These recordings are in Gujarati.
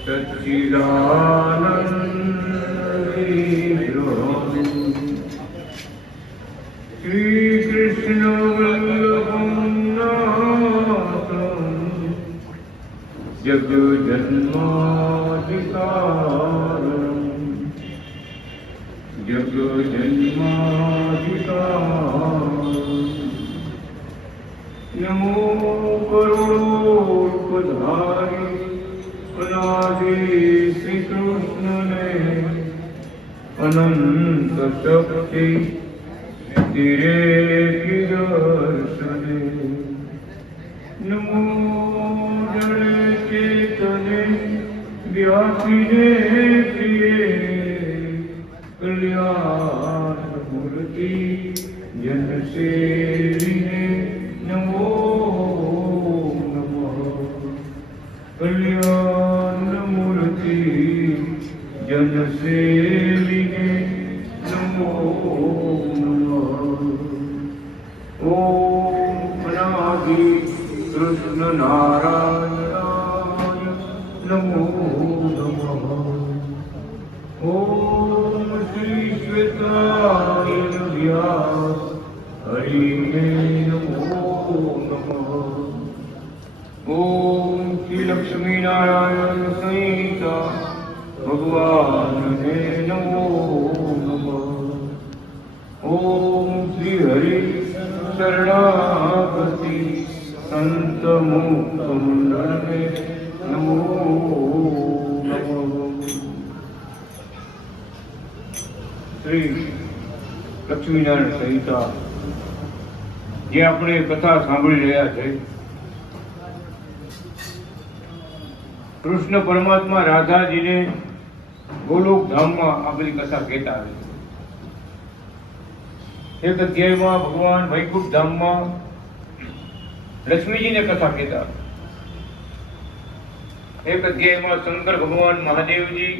सच्चिदानंद विग्रहम् श्री कृष्ण वल्लभं नाथं जगजन्माधिकारम् नमो करुणोपधारी अनादि श्री कृष्ण ने अनंत शक्ति तेरे की दर्शने नमो जड़ चेतने व्यापिने प्रिये कल्याण मूर्ति जन सेविने नमो नमः कल्याण मूर्ति जन सेविने नमो नमः। ओम अनादि कृष्ण नारायणाय नमो नमः। ओम श्री श्वेताय व्यास हरिणे नमो नमः। ओम श्री लक्ष्मी नारायण संहिता भगवान ने नमो नमः। ओम श्री हरि शरणागति संत मुक्त मंडल में नमो नमः। श्री લક્ષ્મીનારાયણ સંહિતા જે આપણે કથા સાંભળી રહ્યા છે, કૃષ્ણ પરમાત્મા રાધાજીને ગોલોક ધામમાં આ બધી કથા કહેતા આવે છે। એક અધ્યાયમાં ભગવાન વૈકુંઠ ધામમાં લક્ષ્મીજીને કથા કહેતા, એક અધ્યાયમાં શંકર ભગવાન મહાદેવજી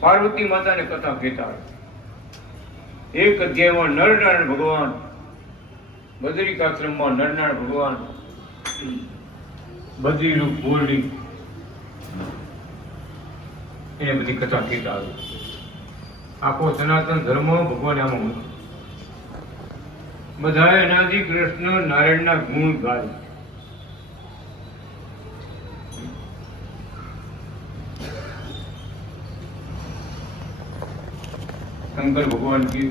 પાર્વતી માતાને કથા કહેતા, એક અધ્યાયમાં નરનારાયણ ભગવાન બદ્રિકાશ્રમમાં નરનારાયણ ભગવાન બદ્રીરૂપ બોરડી એને બધી કથા કહેતા આવે। આખો સનાતન ધર્મ ભગવાન આમાં બધાએ અનાદિ કૃષ્ણ નારાયણના ગુણ ગાય। शंकर भगवान की,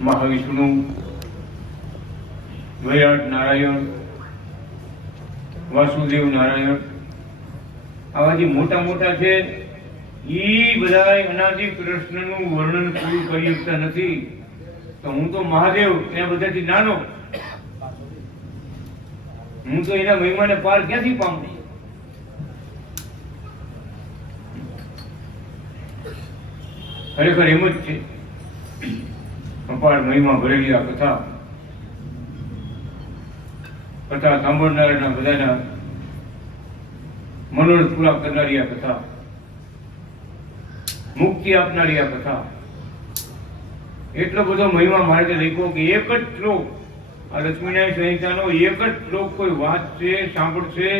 महाविष्णु, विराट नारायण, वासुदेव नारायण, आवा जे मोटा मोटा छे ई बधाय अनादि कृष्णનું વર્ણન પૂરું કરી શકતા નથી। તો હું તો મહાદેવ એના બધાથી નાનો, હું તો એના મહિમાને પાર ક્યાંથી પામું? ખરેખર એમ જ છે। અપાર મહિમા ભરેલી આ કથા, કથા સાંભળનારના બધાના મનોરથ પૂરા કરનારી આ કથા, મુક્તિ આપનારી આ કથા, એટલો બધો મહિમા મારે લખ્યો કે એક જ શ્લોક, આ લક્ષ્મીનારાયણ સંહિતાનો એક જ શ્લોક કોઈ વાંચશે, સાંભળશે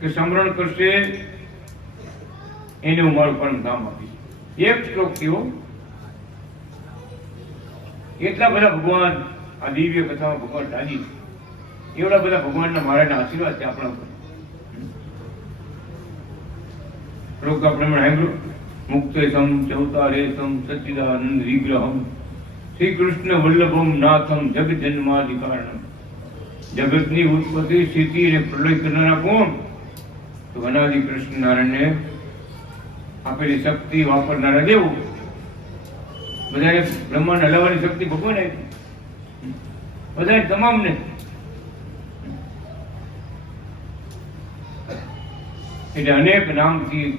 કે સ્મરણ કરશે એને હું મારું પરમ ધામ આપીશ। એક શ્લોક થયો, એટલા બધા ભગવાન આ દિવ્ય કથામાં ભગવાન રાજી, એવડા બધા ભગવાનના મહારાજના આશીર્વાદ છે આપણા ઉપર। શ્લોક આપણે સાંભળ્યું, મુક્તેશમ ચૌતારેશમ સચ્ચિદાનંદ વિગ્રહમ શ્રી કૃષ્ણ વલ્લભમ નાથમ જગત જન્માધિકારણમ। જગતની ઉત્પત્તિ, સ્થિતિ અને પ્રલય કરનારા કોણ? તો અનાદિ કૃષ્ણ નારાયણને આપેલી શક્તિ વાપરનારા દેવ। બધાને બ્રહ્માંડ હલાવવાની શક્તિ ભગવાન આપી, બધાને તમામને। એટલે અનેક નામથી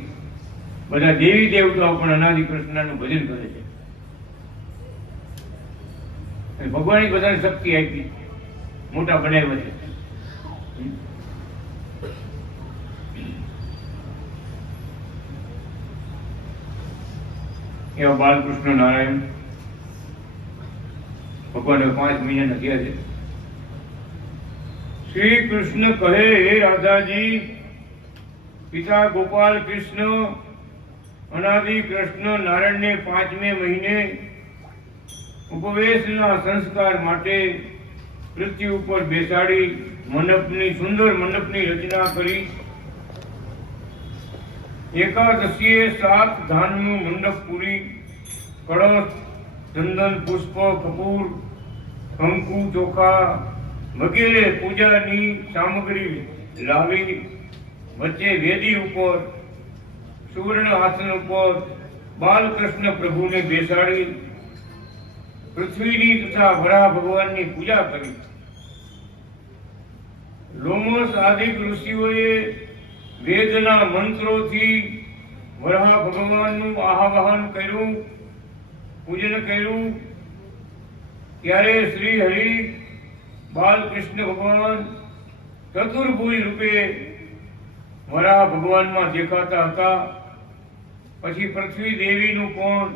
બધા દેવી દેવતાઓ પણ અનાદિ કૃષ્ણનું ભજન કરે છે। ભગવાને બધાને શક્તિ આપી, મોટા બનાવ્યા છે। એવા બાલકૃષ્ણ નારાયણ ભગવાને 5 મહિનાના થયા છે। શ્રી કૃષ્ણ કહે, હે રાધાજી, પિતા ગોપાલ કૃષ્ણ અનાદિ કૃષ્ણ નારાયણને 5મે મહિને ઉપવેશના સંસ્કાર માટે પૃથ્વી ઉપર બેસાડી મંડપની સુંદર મંડપની રચના કરી. એકાદશીએ 7 ધાનનું મંડપ પૂરી કળશ, ચંદન, પુષ્પ, કપૂર, કંકુ, ચોખા વગેરે પૂજાની સામગ્રી લાવી વચ્ચે વેદી ઉપર સુવર્ણ આસન ઉપર બાલકૃષ્ણ પ્રભુને બેસાડી પૃથ્વીની તથા વરાહ ભગવાનની પૂજા કરી. લોમસ આદિક ઋષિઓએ વેદના મંત્રોથી વરાહ ભગવાનનું આવાહન કર્યું, પૂજન કર્યું. ત્યારે શ્રી હરિ બાલકૃષ્ણ ભગવાન ચતુર્ભુજ રૂપે વરાહ ભગવાનમાં દેખાતા હતા. પછી પૃથ્વી દેવીનું પણ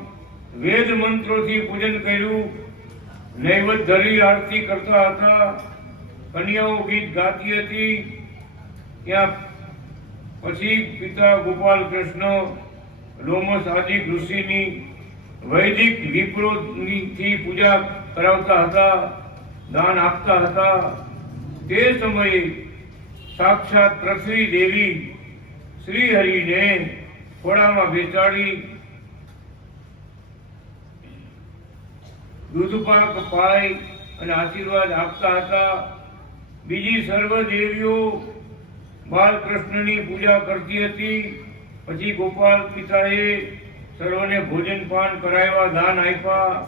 વેદ મંત્રોથી પૂજન કર્યું, નૈવેદ્ય ધરી આરતી કરતા હતા, કન્યાઓ ગીત ગાતી હતી. ત્યાં પછી પિતા ગોપાલ કૃષ્ણ લોમસ આદિ ઋષિની વૈદિક વિપ્રોથી પૂજા કરાવતા હતા, દાન આપતા હતા. તે સમયે સાક્ષાત પૃથ્વી દેવી શ્રી હરિને ખોળામાં બેસાડી દૂધપાક પાઈ અને આશીર્વાદ આપતા હતા. બીજી સર્વ દેવીઓ બાલકૃષ્ણની પૂજા કરતી હતી. પછી ગોપાલ પિતાએ સર્વને ભોજન પાન કરાવ્યા, દાન આપ્યા,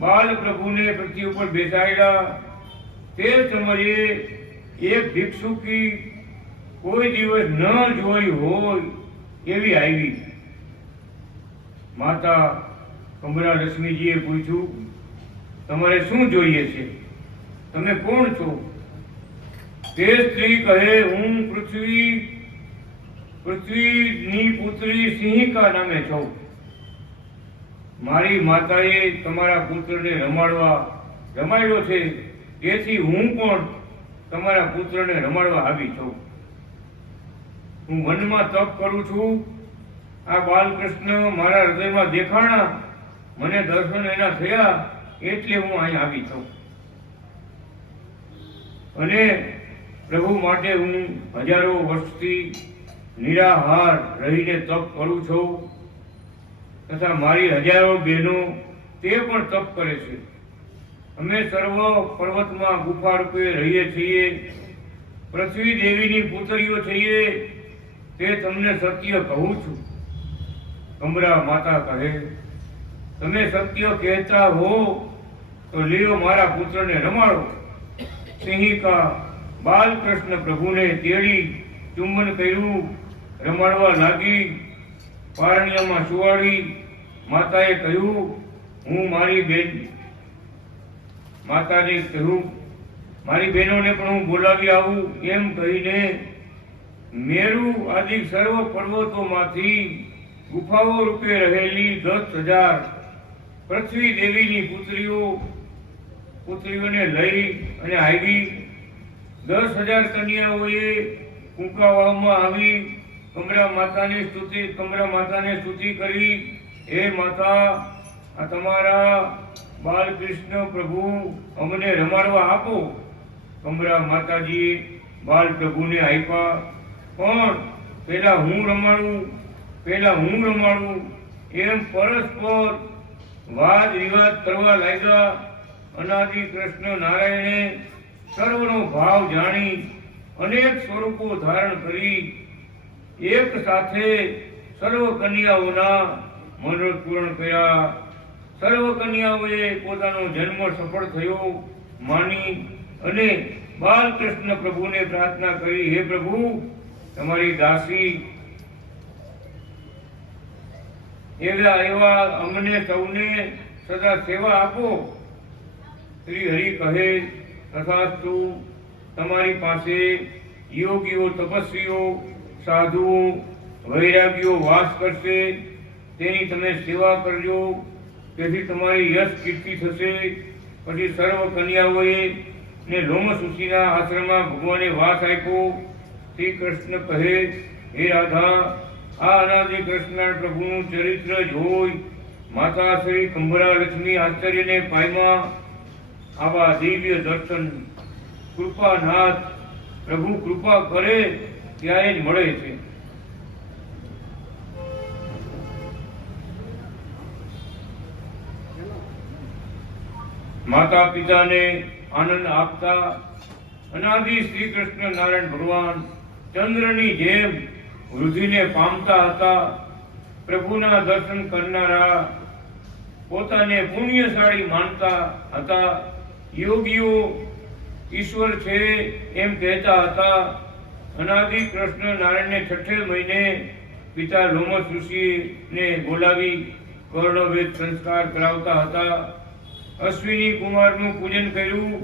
બાલ પ્રભુને પૃથ્વી ઉપર બેસાડ્યા. તે સમયે એક ભિક્ષુકી કોઈ દિવસ ન જોઈ હોય એવી આવી. માતા કમલા લક્ષ્મીજીએ પૂછ્યું, તમારે શું જોઈએ છે? તમે કોણ છો? તે સ્ત્રી કહે, હું પૃથ્વીની પુત્રી સિંહિકા નામે છું. મારી માતાએ તમારા પુત્રને રમાડ્યો છે, તેથી હું પણ તમારા પુત્રને રમાડવા આવી છું. હું વનમાં તપ કરું છું. આ બાલકૃષ્ણ મારા હૃદયમાં દેખાણા, મને દર્શન એના થયા, એટલે હું અહીં આવી છું. અને પ્રભુ માટે હું હજારો વર્ષથી નિરાહાર રહીને તપ કરું છું, તથા મારી હજારો બહેનો તે પણ તપ કરે છે. અમે સર્વ પર્વતમાં ગુફા રૂપે રહીએ છીએ, પૃથ્વી દેવીની પુત્રીઓ છીએ, તે તમને સત્ય કહું છું. કમલા માતા કહે, તમે સત્ય કહેતા હો તો લ્યો મારા પુત્રને રમાડો. સિંહિકા બાલકૃષ્ણ પ્રભુને તેડી ચુંબન કર્યું, રમાડવા લાગી. પારણિયામાં સુવાડી માતાએ કહ્યું, હું મારી બહેનોને પણ હું બોલાવી આવું. એમ કહીને મેરુ આદિ સર્વ પર્વતોમાંથી ગુફાઓ રૂપે રહેલી 10,000 પૃથ્વી દેવીની પુત્રીઓને લઈ અને આવી. 10,000 કન્યાઓએ કુંકાવામાં આવી કમલા માતાને સ્તુતિ કરી. હે માતા, આ તમારા બાલકૃષ્ણ પ્રભુ અમને રમાડવા આપો. કમલા માતાજીએ બાલ પ્રભુને આપ્યા, પણ પહેલા હું રમાડું એમ પરસ્પર વાદ વિવાદ કરવા લાગ્યા. અનાદિ કૃષ્ણ નારાયણે સર્વનો ભાવ જાણી અનેક સ્વરૂપો ધારણ કરી એક સાથે સર્વ કન્યાઓના મનોરથ પૂર્ણ કર્યા. સર્વ કન્યાઓએ પોતાનો જન્મ સફળ થયો માની અને બાલકૃષ્ણ પ્રભુને પ્રાર્થના કરી, હે પ્રભુ, તમારી દાસી એવા અમને સૌને સદા સેવા આપો. શ્રી હરિ કહે, તથાસ્તુ. તમારી પાસે યોગીઓ, તપસ્વીઓ, સાધુઓ, વૈરાગીઓ વાસ કરશે, તેની તમે સેવા કરજો, તેથી તમારી યશ કીર્તિ થશે. પછી સર્વ કન્યાઓએ ને લોમસુશીના આશ્રમમાં ભગવાને વાસ આપ્યો. શ્રી કૃષ્ણ કહે, હે રાધા, આ અનાદિ કૃષ્ણ પ્રભુનું ચરિત્ર જોઈ માતા શ્રી કંભરા લક્ષ્મી આશ્ચર્યને પામ્યા. આવા દિવ્ય દર્શન કૃપાનાથ પ્રભુ કૃપા કરે ત્યારે જ મળે છે. માતા પિતાને આનંદ આપતા અનાદિ શ્રી કૃષ્ણ નારાયણ ભગવાન ચંદ્રની જેમ વૃદ્ધિને પામતા હતા. પ્રભુના દર્શન કરનારા પોતાને પુણ્યશાળી માનતા હતા. યોગીઓ ઈશ્વર છે એમ કહેતા હતા. અનાદિ કૃષ્ણ નારાયણને છઠ્ઠે મહિને પિતા લોમસ ઋષિને બોલાવી કર્ણવેદ સંસ્કાર કરાવતા હતા. અશ્વિની કુમારનું પૂજન કર્યું.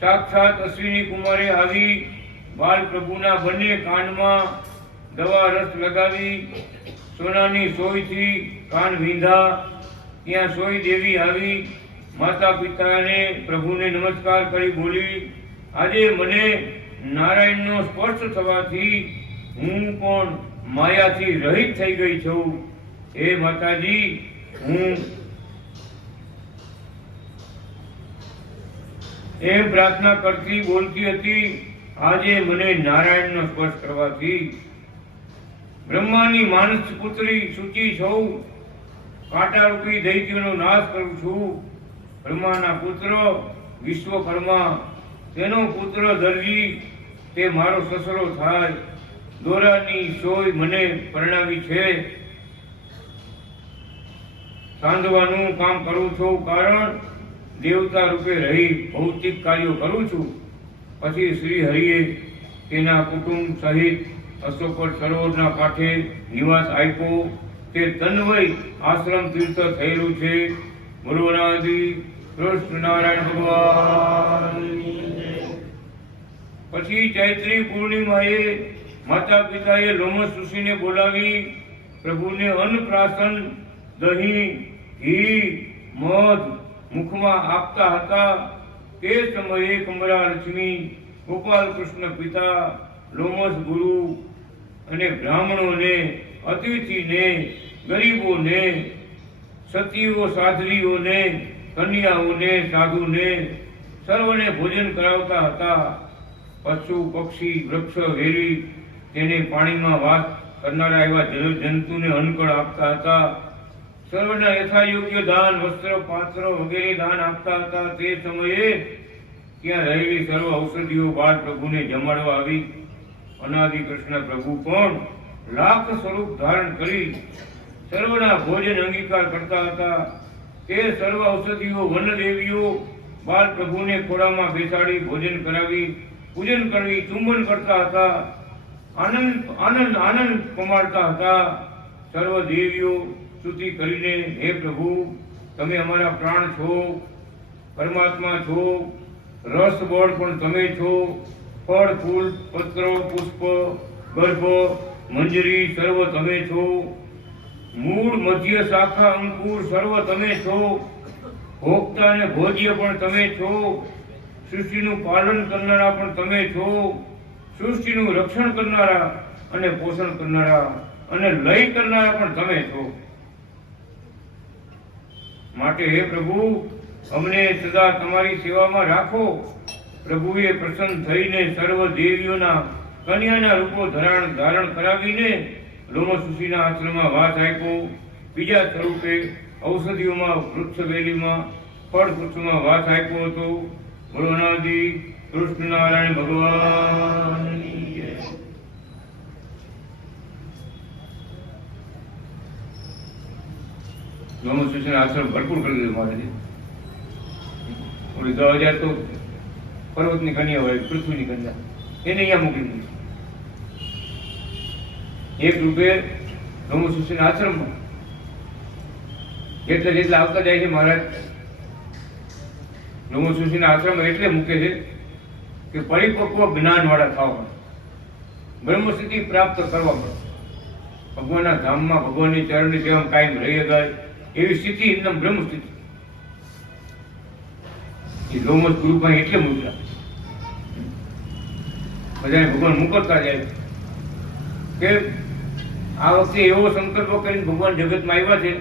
સાક્ષાત અશ્વિની કુમારે આવી બાલ પ્રભુના બંને કાનમાં દવા રસ લગાવી સોનાની સોયથી કાન વીંધા. ત્યાં સોય દેવી આવી માતા પિતાને પ્રભુને નમસ્કાર કરી બોલી, આજે મને નારાયણનો સ્પર્શ થવાથી હું પણ માયાથી રહિત થઈ ગઈ છું. હે માતાજી, હું એમ પ્રાર્થના કરતી બોલતી હતી, આજે મને નારાયણનો સ્પર્શ કરવાથી બ્રહ્માની માનસ પુત્રી સૂચિ છું. કાંટારૂપી દૈત્યનો નાશ કરું છું. બ્રહ્માના પુત્ર વિશ્વકર્મા, તેનો પુત્ર દરજી, તે મારો સસરો થાય. દોરાની સોય મને પરણાવી છે. સાંધવાનું કામ કરું છું, કારણ દેવતા રૂપે રહી ભૌતિક કાર્યો કરું છું. પછી શ્રી હરિએ તેના કુટુંબ સહિત અશોકર સરોવરના કાંઠે નિવાસ આપ્યો. તે તન્વય આશ્રમ તીર્થ થયેલું છે. બોલો અનાદિ કૃષ્ણ નારાયણ ભગવાન. પછી ચૈત્રી પૂર્ણિમાએ માતા પિતાએ લોમસ ઋષિને બોલાવી પ્રભુને અન્નપ્રાશન, દહીં, ઘી, મધ મુખમાં આપતા હતા. તે સમયે કમલા લક્ષ્મી, ગોપાલ કૃષ્ણ પિતા, લોમસ ગુરુ અને બ્રાહ્મણોને, અતિથિને, ગરીબોને, સતીઓ સાધ્વીઓને, કન્યાઓને, સાધુને સર્વને ભોજન કરાવતા હતા. પશુ પક્ષી વૃક્ષ વેરી તેને પાણીમાં વાસ કરનારા એવા જંતુને અન્નકળ આપતા હતા. સર્વના યથાયોગ્ય દાન, વસ્ત્ર, પાત્ર વગેરે દાન આપતા હતા. તે સમયે ત્યાં રહેલી સર્વ ઔષધિઓ બાળ પ્રભુને જમાડવા આવી. અનાદિ કૃષ્ણ પ્રભુ પણ લાખ સ્વરૂપ ધારણ કરી સર્વના ભોજન અંગીકાર કરતા હતા. તે સર્વ ઔષધિઓ વનદેવીઓ બાળ પ્રભુને ખોળામાં બેસાડી ભોજન કરાવી, પૂજન કરવી, ચુંબન કરતા હતા. આનંદ આનંદ આનંદ પમાડતા હતા. સર્વ દેવીઓ સ્તુતિ કરીને, હે પ્રભુ, તમે અમારા પ્રાણ છો, પરમાત્મા છો, રસ બળ પણ તમે છો, ફળ ફૂલ પત્ર પુષ્પ ગર્ભ મંજરી સર્વ તમે છો, મૂળ મધ્ય શાખા અંકુર સર્વ તમે છો, ભોગતા અને ભોજ્ય પણ તમે છો, સૃષ્ટિનું પાલન કરનારા પણ તમે છો, સૃષ્ટિનું રક્ષણ કરનારા અને પોષણ કરનારા અને લય કરનારા પણ તમે છો. માટે હે પ્રભુ, અમને સદા તમારી સેવામાં રાખો. પ્રભુએ પ્રસન્ન થઈને સર્વ દેવીઓના કન્યાના રૂપો ધારણ કરાવીને લોમસ ઋષિના આશ્રમમાં વાસ આપ્યો. બીજા સ્વરૂપે ઔષધિઓમાં, વૃક્ષ વેલીમાં, ફળ વૃક્ષમાં વાસ આપ્યો હતો. બોલો અનાદિ કૃષ્ણ નારાયણ ભગવાન. લોમસ ઋષિનો આશ્રમ ભરપૂર કરી દીધો મહારાજે. 10,000 તો પર્વતની કન્યા હોય, પૃથ્વીની કન્યા, એને અહીંયા મૂકી દીધી. એક રૂપે લોમસ ઋષિના આશ્રમમાં જેટલા આવતા જાય છે મહારાજ લોમસ ઋષિના આશ્રમમાં એટલે મૂકે છે કે પરિપક્વ જ્ઞાન વાળા થવા, બ્રહ્મ સ્થિતિ પ્રાપ્ત કરવા મળે, ભગવાનના ધામમાં ભગવાનની ચરણની સેવામાં કાયમ રહી જાય એવી સ્થિતિ, એકદમ બ્રહ્મ સ્થિતિ. એ લોમસ ગુરુ પાસે એટલે મૂક્યા બધાને ભગવાન મોકલતા જાય કે આ વખતે એવો સંકલ્પ કરીને ભગવાન જગતમાં આવ્યા છે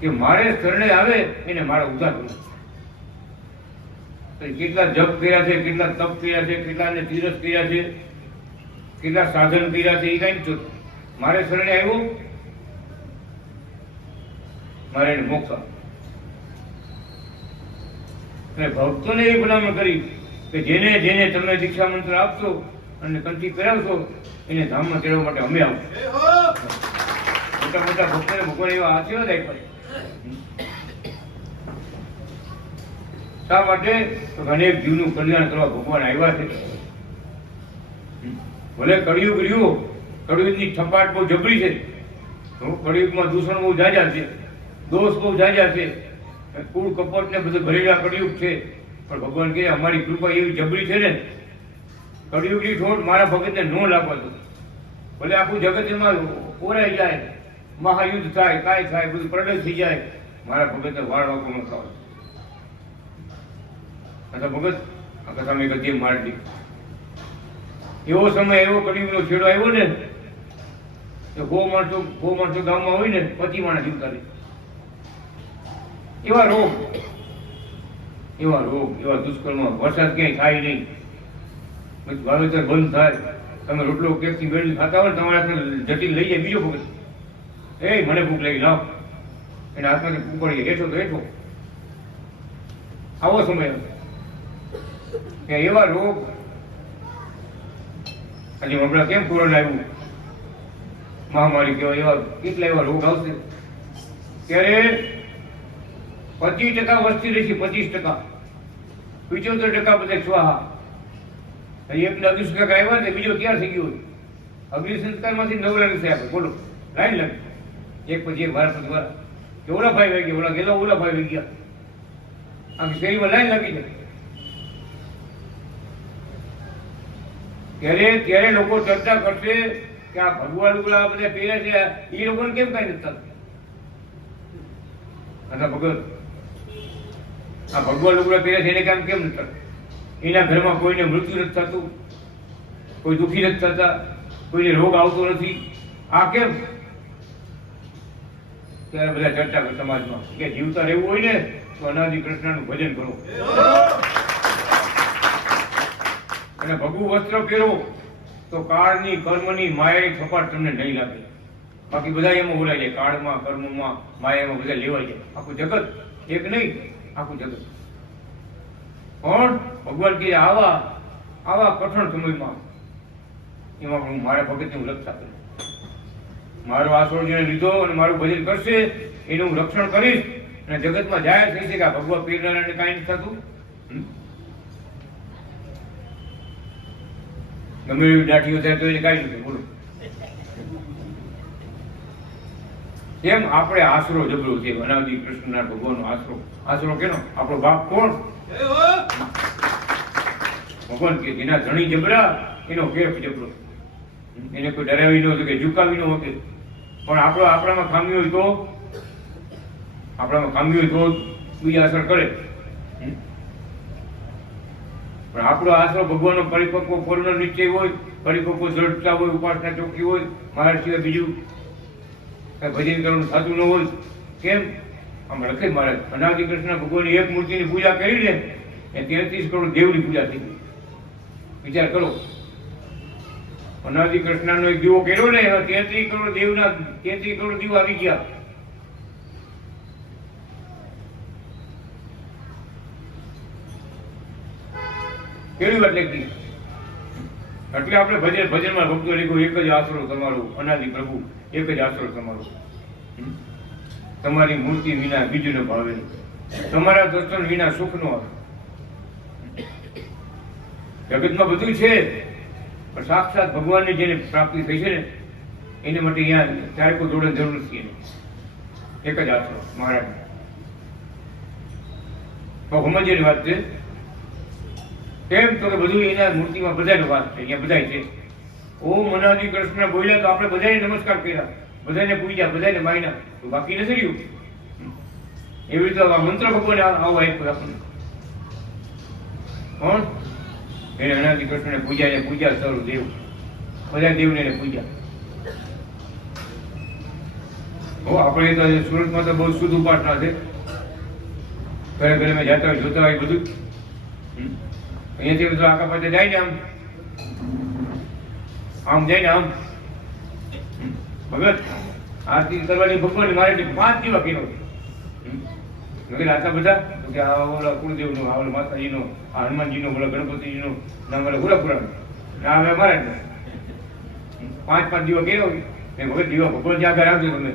કે મારે શરણે આવે એને મારે ઉદ્ધાર કરવો. કેટલા જપ કર્યા છે, કેટલા તપ કર્યા છે, કેટલાને તીરસ કર્યા છે, કેટલા સાધન કર્યા છે, એ કઈ જ મારે શરણે આવ્યો, મારે એને મોક્ષ આપવો. અને ભક્તોને એવી ભલામણ કરી કે જેને જેને તમે દીક્ષા મંત્ર આપશો અને કંઠી કરાવશો એને ધામમાં તેડવા માટે અમે આવું. મોટા મોટા ભક્તોને ભગવાન એવા આશીર્વાદ આપ્યા. શા માટે? અનેક જીવનું કલ્યાણ કરવા ભગવાન આવ્યા છે. ભલે કળિયુગ રહ્યો, કળિયુગની છપાટ બહુ જબરી છે. કળિયુગમાં દૂષણ બહુ જાજા છે, દોષ બહુ જાજા છે, કુળ કપટ ને બધું ભરેલા કળિયુગ છે. પણ ભગવાન કહે અમારી કૃપા એવી જબરી છે ને, કળિયુગની ઠોઠ મારા ભગતને ન લાગવા દો. ભલે આખું જગત એમાં ઓરાઈ જાય, મહાયુદ્ધ થાય, કાંઈ થાય, બધું પ્રગટ થઈ જાય, મારા ભગતને વાળ વાગો ન ખાવ. અથવા ભગત આ કથા મેં ગતિ મારી દીધી. એવો સમય એવો કળિયુગનો છેડો આવ્યો ને તો ગો માણસો ગામમાં હોય ને 25 માણસ જીવતા રહે. એવા રોગ, એવા દુષ્કર્મ, વરસાદ ક્યાંય થાય નહીં, વાવેતર બંધ થાય, તમે રોટલો કેકથી મેળવી ખાતા હોય તમારા જટિલ લઈ જાય બીજો ભગત, એ મને ભૂખ લાગી લાવ, એના હાથમાંથી ઉપાડીએ હેઠો તો હેઠો. આવો સમય એવા રોગ. આજે હમણાં કેમ કોરોના આવ્યું, મહામારી કહેવાય, એવા કેટલા એવા રોગ આવશે. ત્યારે 25% વસ્તી રહેશે, 25%, 75% બધા સ્વાહા. એકને અગ્નિ સંસ્કાર આવ્યા ને બીજો તૈયાર થઈ ગયો. અગ્નિ સંસ્કારમાંથી નવરાની થયા. બોલો, લાઈન લાગી એક પછી એક, ભારત પછી ભારત. કે ઓલા ભાઈ વાગી ગયા, ઓલા ગયેલા ઓલા ભાઈ વાગી ગયા, આખી શેરીમાં લાઈન લાગી જાય. ત્યારે લોકો ચર્ચા કરશે કે આ ભગવાન બધા પહેર્યા છે એ લોકોને કેમ કઈ નથી થતું. ભગત આ ભગવાન લુગડા પહેર્યા છે એને કામ કેમ નથી થતું. એના ઘરમાં કોઈને મૃત્યુ નથી થતું, કોઈ દુઃખી નથી થતા, કોઈને રોગ આવતો નથી. આ કેમ? ત્યારે બધા ચર્ચા કરે સમાજમાં કે જીવતા રહેવું હોય ને તો અનાદિ કૃષ્ણનું ભજન કરો અને ભગવું વસ્ત્ર પહેરો તો કાળની, કર્મની, માયાની થપાટ તમને નહીં લાગે. બાકી બધા એમાં બોલાઈ જાય, કાળમાં, કર્મમાં, માયામાં બધા લેવાઈ જાય. આખું જગત એક નહીં, આખું જગત. પણ ભગવાન કે આવા કઠણ સમયમાં એમાં પણ હું મારા ભગતની હું રક્ષા કરીશ. મારો આશરો જેને લીધો અને મારું ભજન કરશે એનું હું રક્ષણ કરીશ. અને જગતમાં જાહેર થઈ છે કે આ ભગવાન પીરનારાયણને કાંઈ નથી થતું. ગમે એવી દાઠીઓ થાય તો એને કાંઈ નથી. બોલો કેમ? આપણે આશરો જબરો છે, અનાદિ કૃષ્ણના ભગવાનનો આશરો. આશરો કેનો? આપણો બાપ કોણ? ભગવાન કે જેના ધણી જબરા એનો કેફ જબરો. એને કોઈ ડરાવી ન શકે, ઝુકાવી ન શકે. પણ આપણામાં ખામી હોય તો બીજા અસર કરે. પણ આપણો આશરો ભગવાનનો પરિપક્વ પૂર્ણ નિશ્ચય હોય, પરિપક્વ દ્રઢતા હોય, ઉપાસના ચોખ્ખી હોય, મારા સિવાય બીજું કઈ ભજન કરવાનું થતું ન હોય. કેમ? આમ લખે મહારાજ, અનાદિ કૃષ્ણ ભગવાનની એક મૂર્તિની પૂજા કરી ને એ 33 કરોડ દેવની પૂજા થઈ ગઈ. વિચાર કરો, અનાદિ કૃષ્ણનો એક દીવો કર્યો ને 33 કરોડ દેવના 33 કરોડ દીવા આવી ગયા. કેવી વાત લખી. એટલે આપણે ભજનમાં ભક્તો લખ્યું એક જ આશરો તમારો અનાદિ પ્રભુ, એક જ આશરો તમારો. તમારી મૂર્તિ વિના બીજું ન ભાવે, તમારા દર્શન વિના સુખ ન આવે. જગતમાં બધું છે પણ સાક્ષાત ભગવાનની જેને પ્રાપ્તિ થઈ છે ને એને માટે અહીંયા ત્યારે કોઈ દોડવાની જરૂર નથી. એક જ આશરો મહારાજ. તો સમજવાની વાત છે. કેમ? તો કે બધું એના મૂર્તિમાં બધાનો વાત છે, અહીંયા બધા છે. ઓમ અનાદિ કૃષ્ણ બોલ્યા તો આપણે બધાને નમસ્કાર કર્યા, બધાને પૂજ્યા, બધાને માન્યા, તો બાકી નથી રહ્યું. એવી રીતે મંત્ર ભગવાન આવો આપ્યો આપણને. કોણ? એને અનાદિ કૃષ્ણને પૂજા, એને પૂજા સર્વ દેવ, બધા દેવને એને પૂજા. આપણે તો સુરતમાં તો બહુ શુદ્ધ ઉપાસના છે, ઘરે ઘરે મેં જતા હોય જોતા હોય બધું. અહીંયાથી બધું આખા પાસે જાય ને આમ જાય ને આમ ભગત આરતી કરવાની ભગવાન મારે 5 દીવા કિલો મગર આટલા બધા તો કે આ ઓલા કુળદેવનો, આ ઓલા માતાજીનો, આ હનુમાનજીનો, ઓલા ગણપતિજીનો, ના ઓલા પુરા ના હવે અમારે 5 દીવા કર્યો એ વગર દીવા ભગવાન આગળ રાખજો તમે.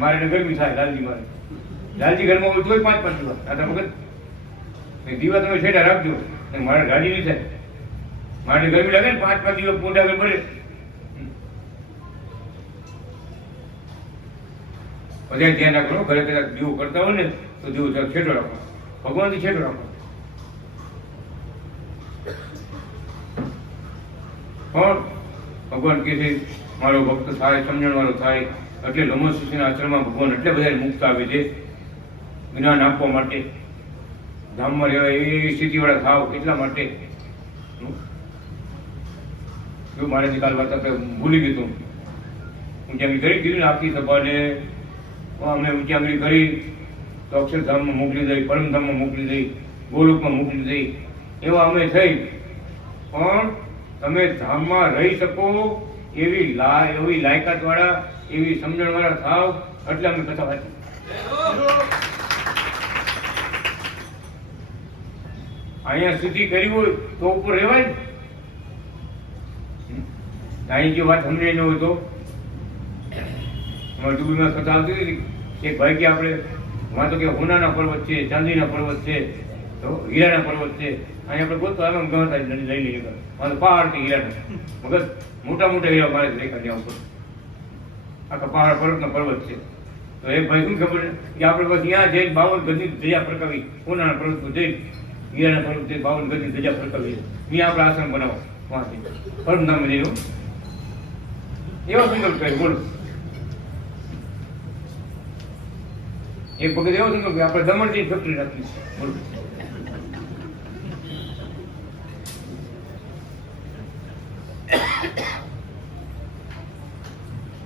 મારે એને ગરમી થાય, લાલજી મારે લાલજી ઘરમાં હોય તોય 5 દીવા આટલા વખત દીવા તમે છેડા રાખજો, મારે રાજી નહીં થાય, મારે ગરમી લાગે ને 5 દીવા પોંડા આગળ પડે. બધા ધ્યાન રાખો, ઘરે કદાચ દીવો કરતા હોય ને તો દીવો છેટો રાખો, ભગવાનથી છેટો રાખો. પણ ભગવાન કહે છે મારો ભક્ત થાય, સમજણ વાળો થાય, એટલે રમણસિંહના આશ્રમમાં ભગવાન એટલે બધા મુક્ત આવે છે જ્ઞાન આપવા માટે, ધામમાં રહેવાય એવી સ્થિતિવાળા થાવ એટલા માટે. જો મારે કાલ વાત ભૂલી ગયું, ઊંચાંગી કરી દીધું ને આખી સભાને અમે ઊંચાંગી કરી તો અક્ષરધામમાં મોકલી દઈ, પરમધામમાં મોકલી દઈ, ગોલોકમાં મોકલી દઈ, એવા અમે થઈ. પણ તમે ધામમાં રહી શકો એવી લાયકાત વાળા, એવી સમજણ વાળા થાવ એટલે અમે કથા વાંચી. અહીંયા સુધી કરી હોય તો ઉપર રહેવાય ને. અહીં જે વાત સમજાય ન હોય તો અમારે ડુબીમાં કથા આવતી હતી. એક ભાઈ કે આપણે વાં તો કે હોનાના પર્વત છે, ચાંદીના પર્વત છે, તો હીરાના પર્વત છે. અહીં આપણે ગોતો આમ ગણતા લઈ લઈએ, મારે પહાડ કે હીરાના મગર મોટા મોટા હીરા મારે રેખા ત્યાં ઉપર આખા પહાડ પર્વતનો પર્વત છે. તો એ ભાઈ શું ખબર કે આપણે બસ ત્યાં જઈને 52 ગજની ધજા ફરકાવી, હોનાના પર્વત જઈને હીરાના પર્વત જઈને 52 ગજની ધજા ફરકાવી, ત્યાં આપણે આશ્રમ બનાવો વાંચી પરમધામ જઈને એવા સંકલ્પ કરે. બોલો એક વખત એવો સંકલ્પ કે આપણે દમણથી ફેક્ટરી રાખી. બોલો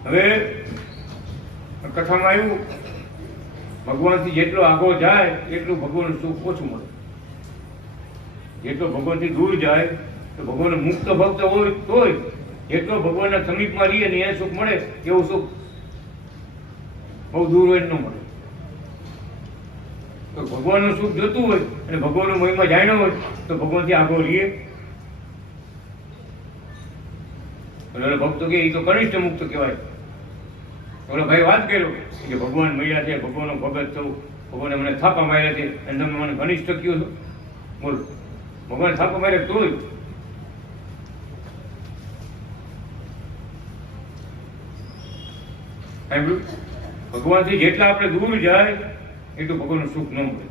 હવે કથામાં આવ્યું ભગવાનથી જેટલો આગો જાય એટલું ભગવાનનું સુખ ઓછું મળે. જેટલો ભગવાનથી દૂર જાય તો ભગવાન મુક્ત ભક્ત હોય તોય જેટલો ભગવાનના સમીપમાં રહીએ ને એ સુખ મળે એવું સુખ બહુ દૂર હોય ન મળે. તો ભગવાનનું સુખ જોતું હોય અને ભગવાનનો મહિમા જાણ્યો હોય તો ભગવાનથી આગો રહીએ. ભક્તો કે એ તો કનિષ્ઠ મુક્ત કહેવાય. ઓલો ભાઈ વાત કર્યો કે ભગવાન મળ્યા છે, ભગવાનનો ભગત થવું, ભગવાને મને થાપા માર્યા છે અને તમે મને કનિષ્ઠ કયો છો. બોલો ભગવાન થાપા માર્યા તોય ભગવાનથી જેટલા આપણે દૂર જાય એટલું ભગવાનનું સુખ ન મળે.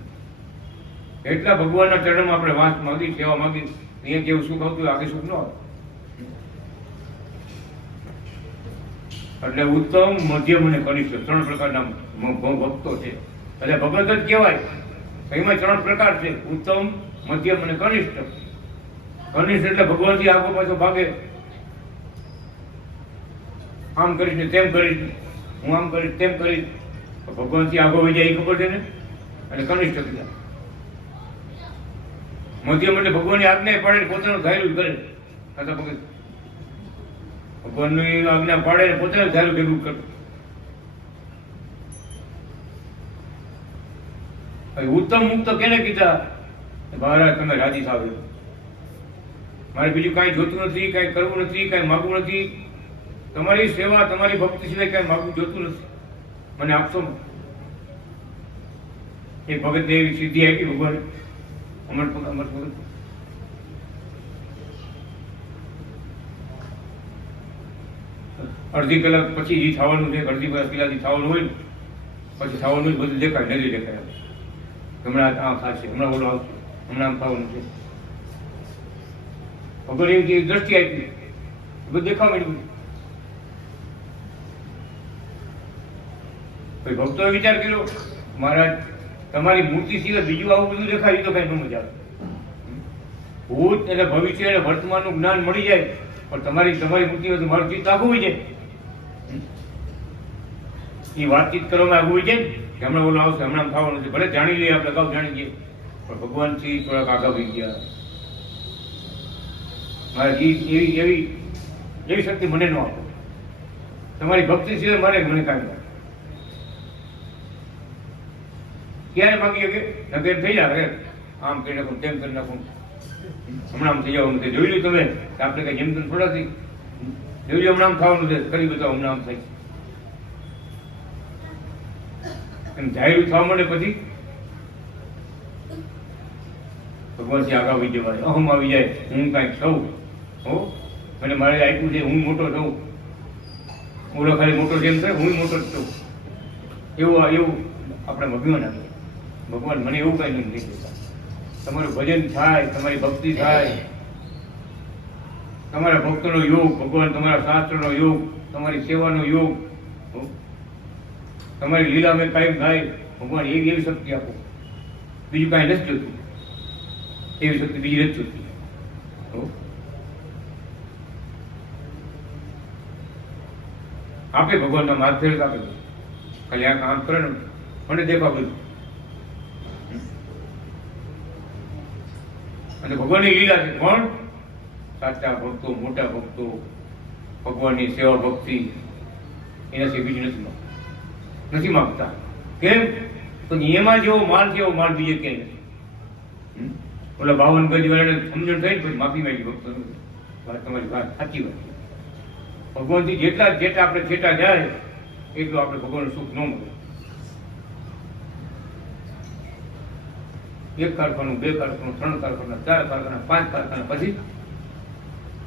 એટલા ભગવાનના ચરણમાં આપણે વાંસ માગી, સેવા માગી, અહીંયા કેવું સુખ આવતું આગે સુખ ન આવે. એટલે ઉત્તમ, મધ્યમ અને કનિષ્ઠ 3 પ્રકારના ભક્તો છે. એટલે ભગત જ કહેવાય. એમાં 3 પ્રકાર છે, ઉત્તમ, મધ્યમ અને કનિષ્ઠ. કનિષ્ઠ એટલે ભગવાનથી આગો પાછો ભાગે, આમ કરીશ ને તેમ કરીશ, હું આમ કરીશ તેમ કરીશ, ભગવાનથી આગો વહી જાય એ ખબર છે ને. અને કનિષ્ઠ કીધા. મધ્યમ એટલે ભગવાનની આજ્ઞા પાડે પોતાનું ધાર્યું કરે. ખાતા ભગત ભગવાનની આજ્ઞા પાડે ને પોતાનું ધાર્યું ભેગું કરે. ઉત્તમ મુક્ત કેને કીધા? મહારાજ તમે રાજી થાવ, મારે બીજું કાંઈ જોતું નથી, કાંઈ કરવું નથી, કાંઈ માગવું નથી, તમારી સેવા તમારી ભક્તિ સિવાય કાંઈ માગવું જોતું નથી, મને આપશો. એ ભગત એવી સિદ્ધિ આપી ભગવાન અમર ભગત. અડધી કલાક પછી જે થવાનું છે, અડધી કલાકથી થવાનું હોય ને પછી થવાનું હોય બધું દેખાય, નથી દેખાય. હમણાં આ થશે, હમણાં ઓલો આવશે, હમણાં આમ થવાનું છે. ભગવાન એવી દ્રષ્ટિ આપી, બધું દેખાવા માંડ્યું. ભાઈ ભક્તોએ વિચાર કર્યો મહારાજ તમારી મૂર્તિ સિવાય બીજું આવું બધું દેખાય તો કઈ ન મજા આવે. ભૂત એટલે ભવિષ્ય અને વર્તમાનનું જ્ઞાન મળી જાય, પણ તમારી મૂર્તિ હોય તો મારું ચિત્ત આગું હોય જાય. એ વાતચીત કરવામાં આગું હોય જાય કે હમણાં ઓલો આવશે, હમણાં થવાનું છે, ભલે જાણી લઈએ આપણે, અગાઉ જાણી લઈએ, પણ ભગવાનથી થોડાક આગળ થઈ ગયા. મારે એવી શક્તિ મને ન આપો. તમારી ભક્તિ સિવાય મારે મને કાંઈ નહીં. ક્યારે માગીએ કે નગર થઈ જાય, આમ કરી નાખું, તેમ કરી નાખું, હમણાં આમ થઈ જવાનું છે. જોઈ લો તમે, આપણે કઈ જેમ તેમ થોડા થઈ જોઈ લો, હમણાં આમ થવાનું છે, કરી બતાવો હમણાં આમ થાય. એમ જાહેરું થવા માંડે પછી ભગવાનથી આગળ આવી જવાય, અહમ આવી જાય, હું કાંઈક થઉં, હો અને મારે આપ્યું છે, હું મોટો થઉં, ઓલો ખાલી મોટો જેમ થાય, હું મોટો જ થઉં, એવું આપણે અભિમાન આપે. ભગવાન મને એવું કાંઈ નથી દેતા. તમારું ભજન થાય, તમારી ભક્તિ થાય, તમારા ભક્તનો યોગ, ભગવાન તમારા શાસ્ત્રનો યોગ, તમારી સેવાનો યોગ, તમારી લીલા મેં કાયમ થાય, ભગવાન એવી શક્તિ આપો. બીજું કાંઈ નથી જોતું, એવી શક્તિ બીજી નથી જોતી. આપે ભગવાનના માર્ગ ફેરત આપે, ખાલી આ કામ કરે ને મને દેખા બધું. અને ભગવાનની લીલા છે. કોણ? સાચા ભક્તો, મોટા ભક્તો, ભગવાનની સેવા ભક્તિ, એનાથી બીજું નથી માગતા. કેમ? તો એમાં જેવો માલ છે એવો માલ બીજે ક્યાંય નથી. ઓલા 52 ગજ વાળાને સમજણ થઈ પછી માફી માંગી ભક્તો. તમારી વાત સાચી વાત છે. ભગવાનથી જેટલા આપણે છેટા જાય એટલું આપણે ભગવાનનું સુખ ન મળે. એક કારખાનું, 2 કારખાનું, 3 કારખાના, 4 કારખાના, 5 કારખાના, પછી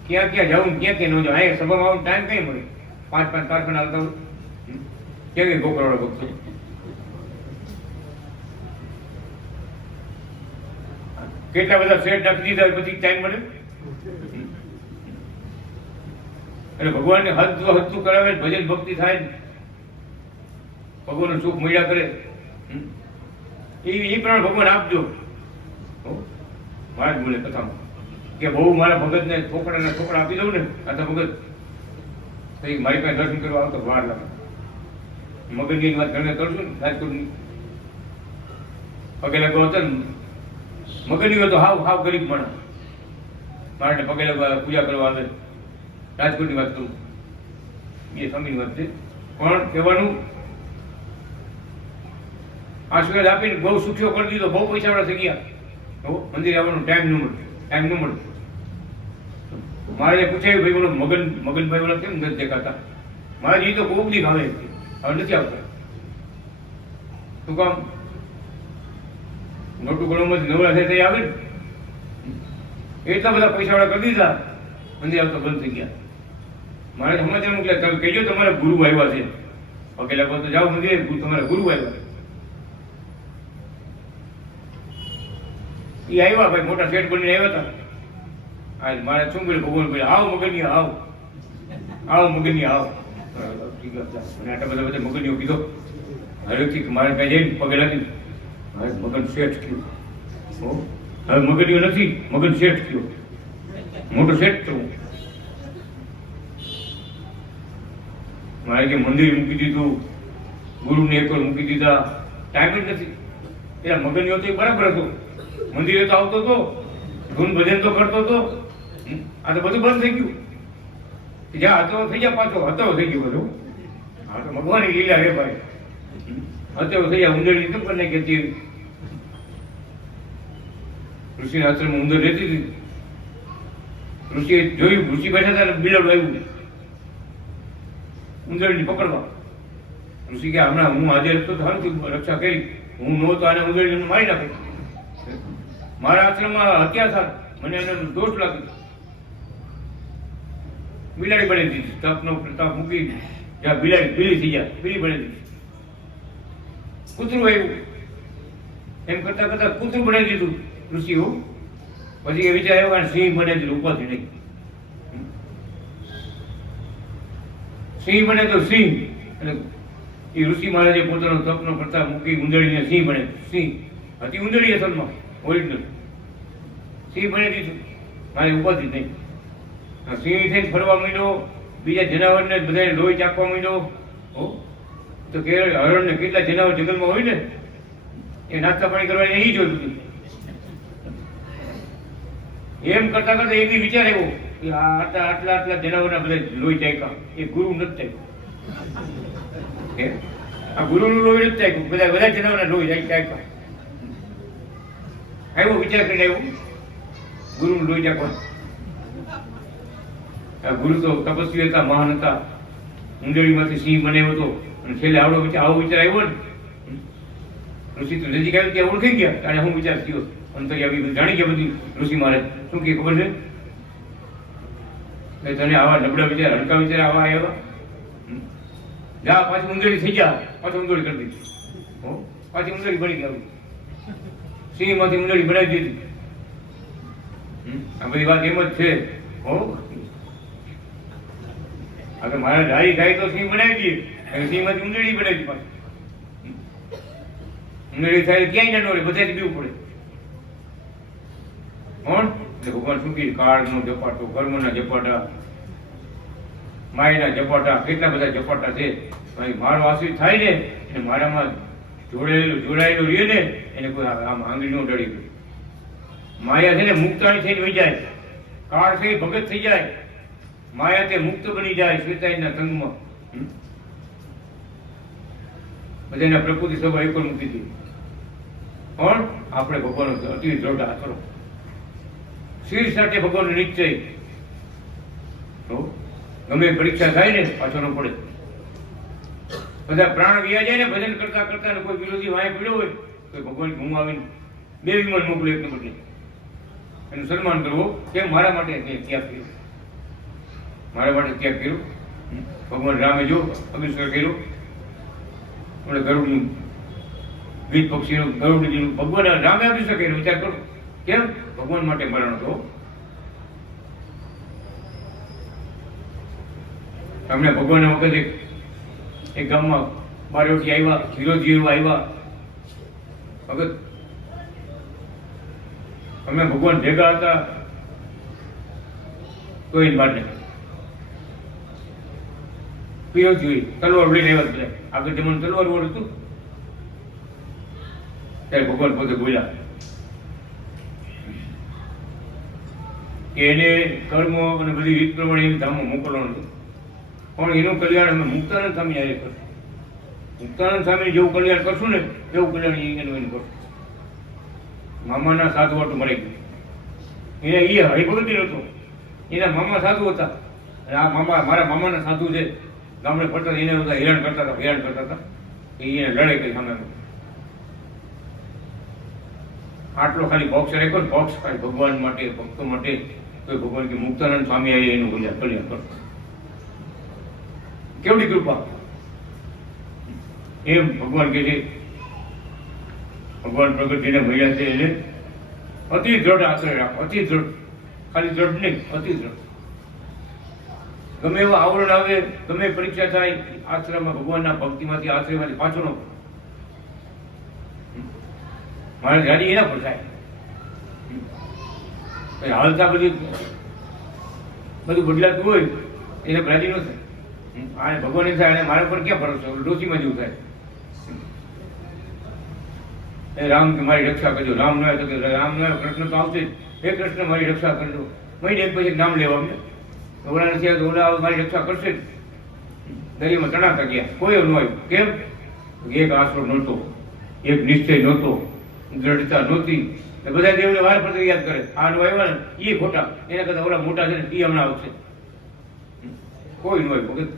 ક્યાં જવું, ક્યાં ન જવું. અહીંયા સભામાં આવવાનો ટાઈમ કઈ મળે? 5 કારખાના આવતા હોય ક્યાં ગોકળવાળો ભક્તો. કેટલા બધા શેડ નાખી દીધા પછી ટાઈમ મળે? એટલે ભગવાનને હદતું કરાવે, ભજન ભક્તિ થાય, ભગવાનનું સુખ મળ્યા કરે, એ પ્રમાણે ભગવાન આપજો. મારા જ બોલે કથામાં કે બહુ મારા ભગતને ઠોકડા આપી દઉં ને, આ તો ભગત મારી પાસે દર્શન કરવા આવતો વાર લાગે. મગજની વાત ઘણી કરું છું ને, રાજકોટની પગે લાગવા હતા ને, મગજની વાત તો હાવ ગરીબ માણસ મારે પગે લાગવા પૂજા કરવા આવે. રાજકોટની વાત કરું, એ સમયની વાત છે. પણ કહેવાનું આશીર્વાદ આપીને બહુ સુખ્યો કરી દીધો, બહુ પૈસા વાળા થઈ ગયા, મંદિર આવવાનો ટાઈમ ન મળે. મારે પૂછાયું ભાઈ બોલો મગનભાઈ વાળા કેમ નથી દેખાતા? મારે એ તો કોક દી આવે, હવે નથી આવતા. શું કામ? નોટું ગણોમાંથી નવરા થાય તે આવે ને, એટલા બધા પૈસા વાળા કરી દીધા, મંદિર આવતા બંધ થઈ ગયા. મારે સમાચાર મોકલ્યા, તમે કહીજો તમારા ગુરુ આવ્યા છે. પગે લાગવા તો જાઓ મંદિરે, તમારા ગુરુ આવ્યા. એ આવ્યા ભાઈ, મોટા શેઠ બનીને આવ્યા હતા. મારે શું બોલે ભગવાન બોલે, આવો મગની આવો મગની આવો. અને આટલા બધા મગનીઓ કીધો હરેકથી મારે કઈ જઈને પગે લાગી, હવે મગન શેઠ થયું. હવે મગનીઓ નથી, મગન શેઠ થયો, મોટો શેઠ થયું. મારે કે મંદિર મૂકી દીધું, ગુરુને એક વાર મૂકી દીધા, ટાઈમ જ નથી. પેલા મગનીઓ તો બરાબર હતો, મંદિરે તો આવતો હતો, ધૂન ભજન તો કરતો હતો. આ તો બધું બંધ થઈ ગયું. જ્યાં હતો થઈ ગયા, પાછો હતો થઈ ગયું બધું. હા તો ભગવાનની લીલા રે ભાઈ. હતો થઈ ગયા, ઉંદરડી તો પણ નહીં કહેતી. ઋષિના આશ્રમમાં ઉંદર રહેતી હતી. ઋષિએ જોયું, ઋષિ બેઠા હતા, બિલાડું આવ્યું ઉંદરડી પકડવા. ઋષિ કે હમણાં હું હાજર હતો તો રક્ષા કરી, હું નહોતો આને ઉંદરડી મારી નાખે. મારા આશ્રમમાં હત્યા થાય, મને એનો દોષ લાગે. બિલાડી બની દીધી, તપનો પ્રતાપ મૂકી જ્યાં બિલાડી પીળી થઈ જાય, પીળી બની દીધી. કૂતરું આવ્યું, એમ કરતા કરતા કૂતરું બનાવી દીધું ઋષિઓ. પછી એ વિચાર આવ્યો કે સિંહ બને દીધું, ઉપાધિ નહીં. સિંહ બને તો સિંહ, અને એ ઋષિ મહારાજે પોતાનો તપનો પ્રતાપ મૂકી ઉંદરડીને સિંહ બને. સિંહ હતી ઉંદરડી અસલમાં ઓરિજિનલ. સિંહ બની દીધું, મારી ઉપાધિ નહીં. સિંહ થઈને ફરવા માંડ્યો, બીજા જનાવરને બધાને લોહી ચાખવા માંડ્યો. તો કે હરણને કેટલા જનાવર જંગલમાં હોય ને એ નાસ્તા પાણી કરવા એ જોયું બધું. એમ કરતા કરતા એ બી વિચાર આવ્યો કે આટલા આટલા આટલા જનાવરના બધા લોહી ચાખ્યા, એ ગુરુ નથી ચાખ્યું. આ ગુરુનું લોહી નથી ચાખ્યું, બધા બધા જનાવરના લોહી ચાખ્યા. આવ્યો વિચાર કરીને આવ્યો ગુરુનું લોહી ચાખવા. ગુરુ તો તપસ્વી હતા, મહાન હતા, ઉંદરડીમાંથી સિંહ બન્યો હતો. અને છેલ્લે આવો વિચાર આવ્યો ને, ઋષિ તો નજીક આવ્યું ત્યાં ઓળખી ગયા. અને હું વિચાર થયો અંતર્યામી જાણી ગયા બધી. ઋષિ મહારાજ શું કે ખબર છે તને આવા નબળા વિચાર, હલકા વિચાર આવા આવ્યા? જા પાછી ઉંદરડી થઈ ગયા, પાછી ઉંદરડી કરી દીધી. પાછી ઉંદરડી બની ગઈ, સિંહ માંથી ઉંદરડી બનાવી દીધી. આ બધી વાત એમ જ છે. હા તો મારા ડાળી ગાય તો સિંહ બનાવી દઈએ, સિંહ માંથી ઉંદરડી બનાવી પાછી. ઉંદરડી થાય ક્યાંય ના નડે, બધાથી બીવું પડે. ભગવાન શું કહે? કાળનો ઝપાટો, કર્મના ઝપાટા, માયના ઝપાટા, કેટલા બધા ઝપાટા છે. મારો આશ્રિત થાય ને એને મારામાં જોડાયેલો રહે ને એને કોઈ આમ આંગળી નો ડળી ગઈ. માયા છે ને મુક્તાણી થઈને વહી જાય, કાળ છે ભગત થઈ જાય, માયા તે મુક્ત બની જાય શ્વેતાઈના સંગમાં. બધાના પ્રકૃતિ સભા એક મૂકી દીધી. પણ આપણે ભગવાન અતિ દ્રઢ આચરો, શિર સાથે ભગવાનનો નિશ્ચય. ગમે પરીક્ષા થાય ને પાછો ન પડે. બધા પ્રાણ વ્યા જાય ને ભજન કરતા કરતા ને કોઈ વિરોધી વાંય પડ્યો હોય તો ભગવાન હું આવીને બે વિમાન મોકલો એકને બદલે એનું સન્માન કરવો. કેમ? મારા માટે ત્યાગ કર્યો, મારા માટે ત્યાગ કર્યો. ભગવાન રામે જો અભિષેક કર્યો, આપણે ગરુડનું વીજ પક્ષીનું, ગરુડજીનું ભગવાન રામે અભિષેક કર્યો. વિચાર કરો કેમ? ભગવાન માટે મરણ હતો. અમને ભગવાનના વખતે એક ગામમાં બારેઓથી આવ્યા, ધીરોજી આવ્યા ભગત. અમે ભગવાન ભેગા હતા તો એ માટે પીરો જોઈ તલવાર લઈને આવ્યા બધા. આગળ જમાનું તલવાર વોર હતું ત્યારે ભગવાન પોતે બોલ્યા કે એને કર્મ અને બધી રીત પ્રમાણે એને ધામમાં મોકલવાનું હતું. પણ એનું કલ્યાણ અમે મુક્તાનંદ સ્વામી આજે કરશું. મુક્તાનંદ સ્વામી જેવું કલ્યાણ કરશું ને એવું કલ્યાણ એનું કરશું. મામાના સાધુ હતું મળી ગયું. એને એ હરિભગતિ નહોતો, એના મામા સાધુ હતા. અને આ મામા મારા મામાના સાધુ છે, ગામડે ફરતા એને બધા હેરાન કરતા હતા. એને લડે કઈ સામે આટલો ખાલી બોક્સ રાખ્યો ને, બોક્સ ખાલી ભગવાન માટે, ભક્તો માટે. તો ભગવાન કે મુક્તાનંદ સ્વામી આવી એનું કલ્યાણ કરો. કેવડી કૃપા! એમ ભગવાન કે છે, ભગવાન પ્રગતિને મળ્યા છે એને અતિ દ્રઢ આશ્રય રાખો. અતિ દ્રઢ, ખાલી દ્રઢ નહીં, અતિ દ્રઢ. ગમે એવા આવરણ આવે, ગમે પરીક્ષા થાય, આશ્રમમાં ભગવાનના ભક્તિમાંથી આશ્રયમાંથી પાછો ન મારે ગાડી એના પર થાય. હાલતા બધું બદલાતું હોય એને રાજી ન થાય. આને ભગવાન થાય અને મારા પર ક્યાં ભરોસો? ડોસીમાં જેવું થાય. રામ કે મારી રક્ષા કરજો. રામ ન આવે તો રામ ન આવે, કૃષ્ણ તો આવશે જ. હે કૃષ્ણ મારી રક્ષા કરજો. મહિને એક પછી નામ લેવા અમને ઓલા નથી આવતો, ઓલા મારી રક્ષા કરશે જ. દરિયામાં ચડાતા ગયા, કોઈ ન આવ્યું. કેમ? એક આશરો નહોતો, એક નિશ્ચય નહોતો, દ્રઢતા નહોતી. બધા દેવને વાર પર યાદ કરે. આ નો આવ્યા ને એ ખોટા, એના કરતા ઓલા મોટા છે ને એ હમણાં આવશે. કોઈ ન હોય ભગત.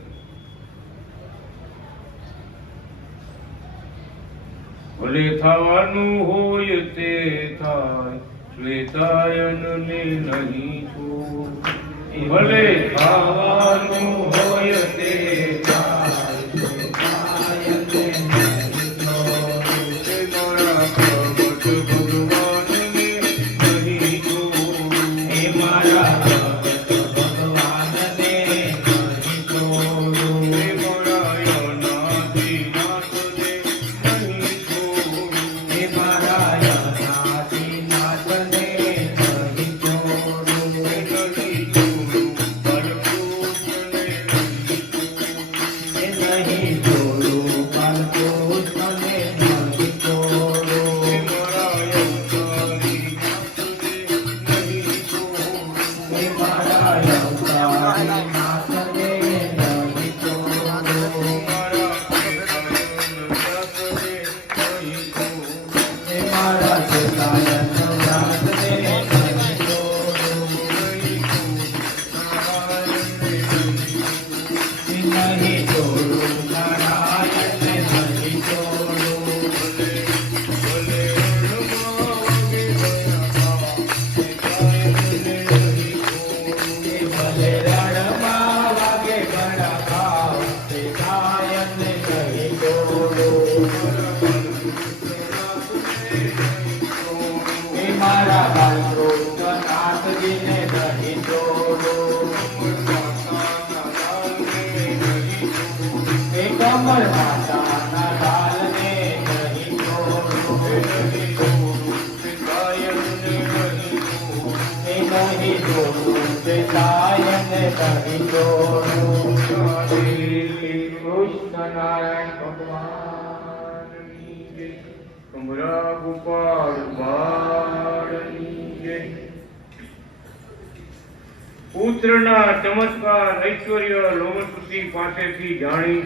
ભલે થવાનું હોય તે થાય, શ્વેતાયન ને નહીં છો. ભલે થવાનું હોય તે થાય, શ્વેતાયન ને નહીં છો. મારા ભગત ભગવાનને નહીં છો. હે મારા ભગત ભગવાનને નહીં છો. હે મારા અનાદિનાથને નહીં છો. હે મારા અનાદિનાથને નહીં વાલજીને નહીં જોડું એ કમળ માતાના લાલને નહીં જોડું એ નહીં જોડું તે સાયને નહીં જોડું કૃષ્ણ નારાયણ ભગવાનની જય. કમરા ગોપાલ બાળની જય. પુત્રના ચમત્કાર ઐશ્વર્ય લોમસુતી પાસેથી જાણી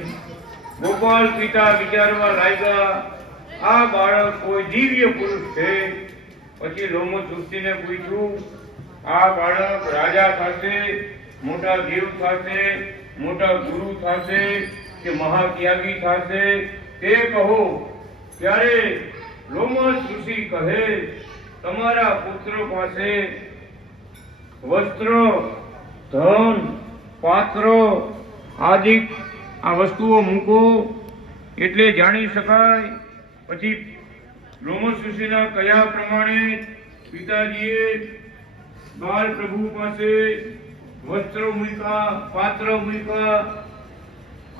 ગોપાલ પિતા વિચારવા લાગ્યા, આ બાળક કોઈ દિવ્ય પુરુષ છે. પછી લોમસુતીને પૂછ્યું, આ બાળક રાજા થશે, મોટા દેવ થશે, મોટા ગુરુ થશે કે મહાત્યાગી થશે, તે કહો. ત્યારે લોમસુતી કહે, તમારા પુત્ર પાસે વસ્ત્ર, ધન, પાત્ર આદિ આ વસ્તુઓ મૂકો એટલે જાણી શકાય. પછી લોમસુતીના કયા પ્રમાણે પિતાજીએ બાળ પ્રભુ પાસે વસ્ત્રો મૂક્યા, પાત્ર મૂક્યા,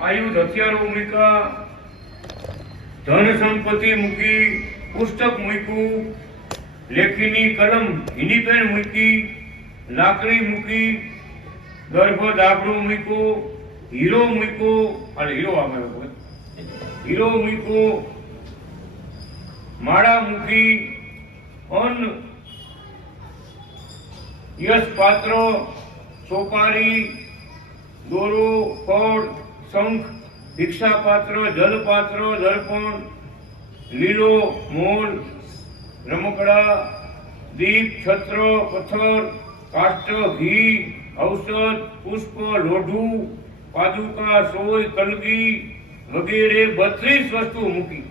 આયુધ હથિયારો મૂક્યા, ધન સંપત્તિ મૂકી, પુસ્તક મૂક્યું, લેખીની કલમ હિની પેન મૂકી, લાકડી મૂકી, ગર્ભ દાબડું મૂક્યો, હીરો મૂક્યો, અને હીરો આમાં હીરો મૂક્યો, માળા મૂકી, અન્ન, યશ પાત્ર, સોપારી, દોરો, ફળ, શંખ, ભિક્ષા પાત્ર, જલ પાત્ર, દર્પણ, લીલો, મોલ, રમકડા, દીપ, છત્ર, પથ્થર, કાષ્ટ, ઘી, ઔષધ, પુષ્પ, લોઢું, પાદુકા, સોય, કલગી વગેરે 32 વસ્તુ મૂકી.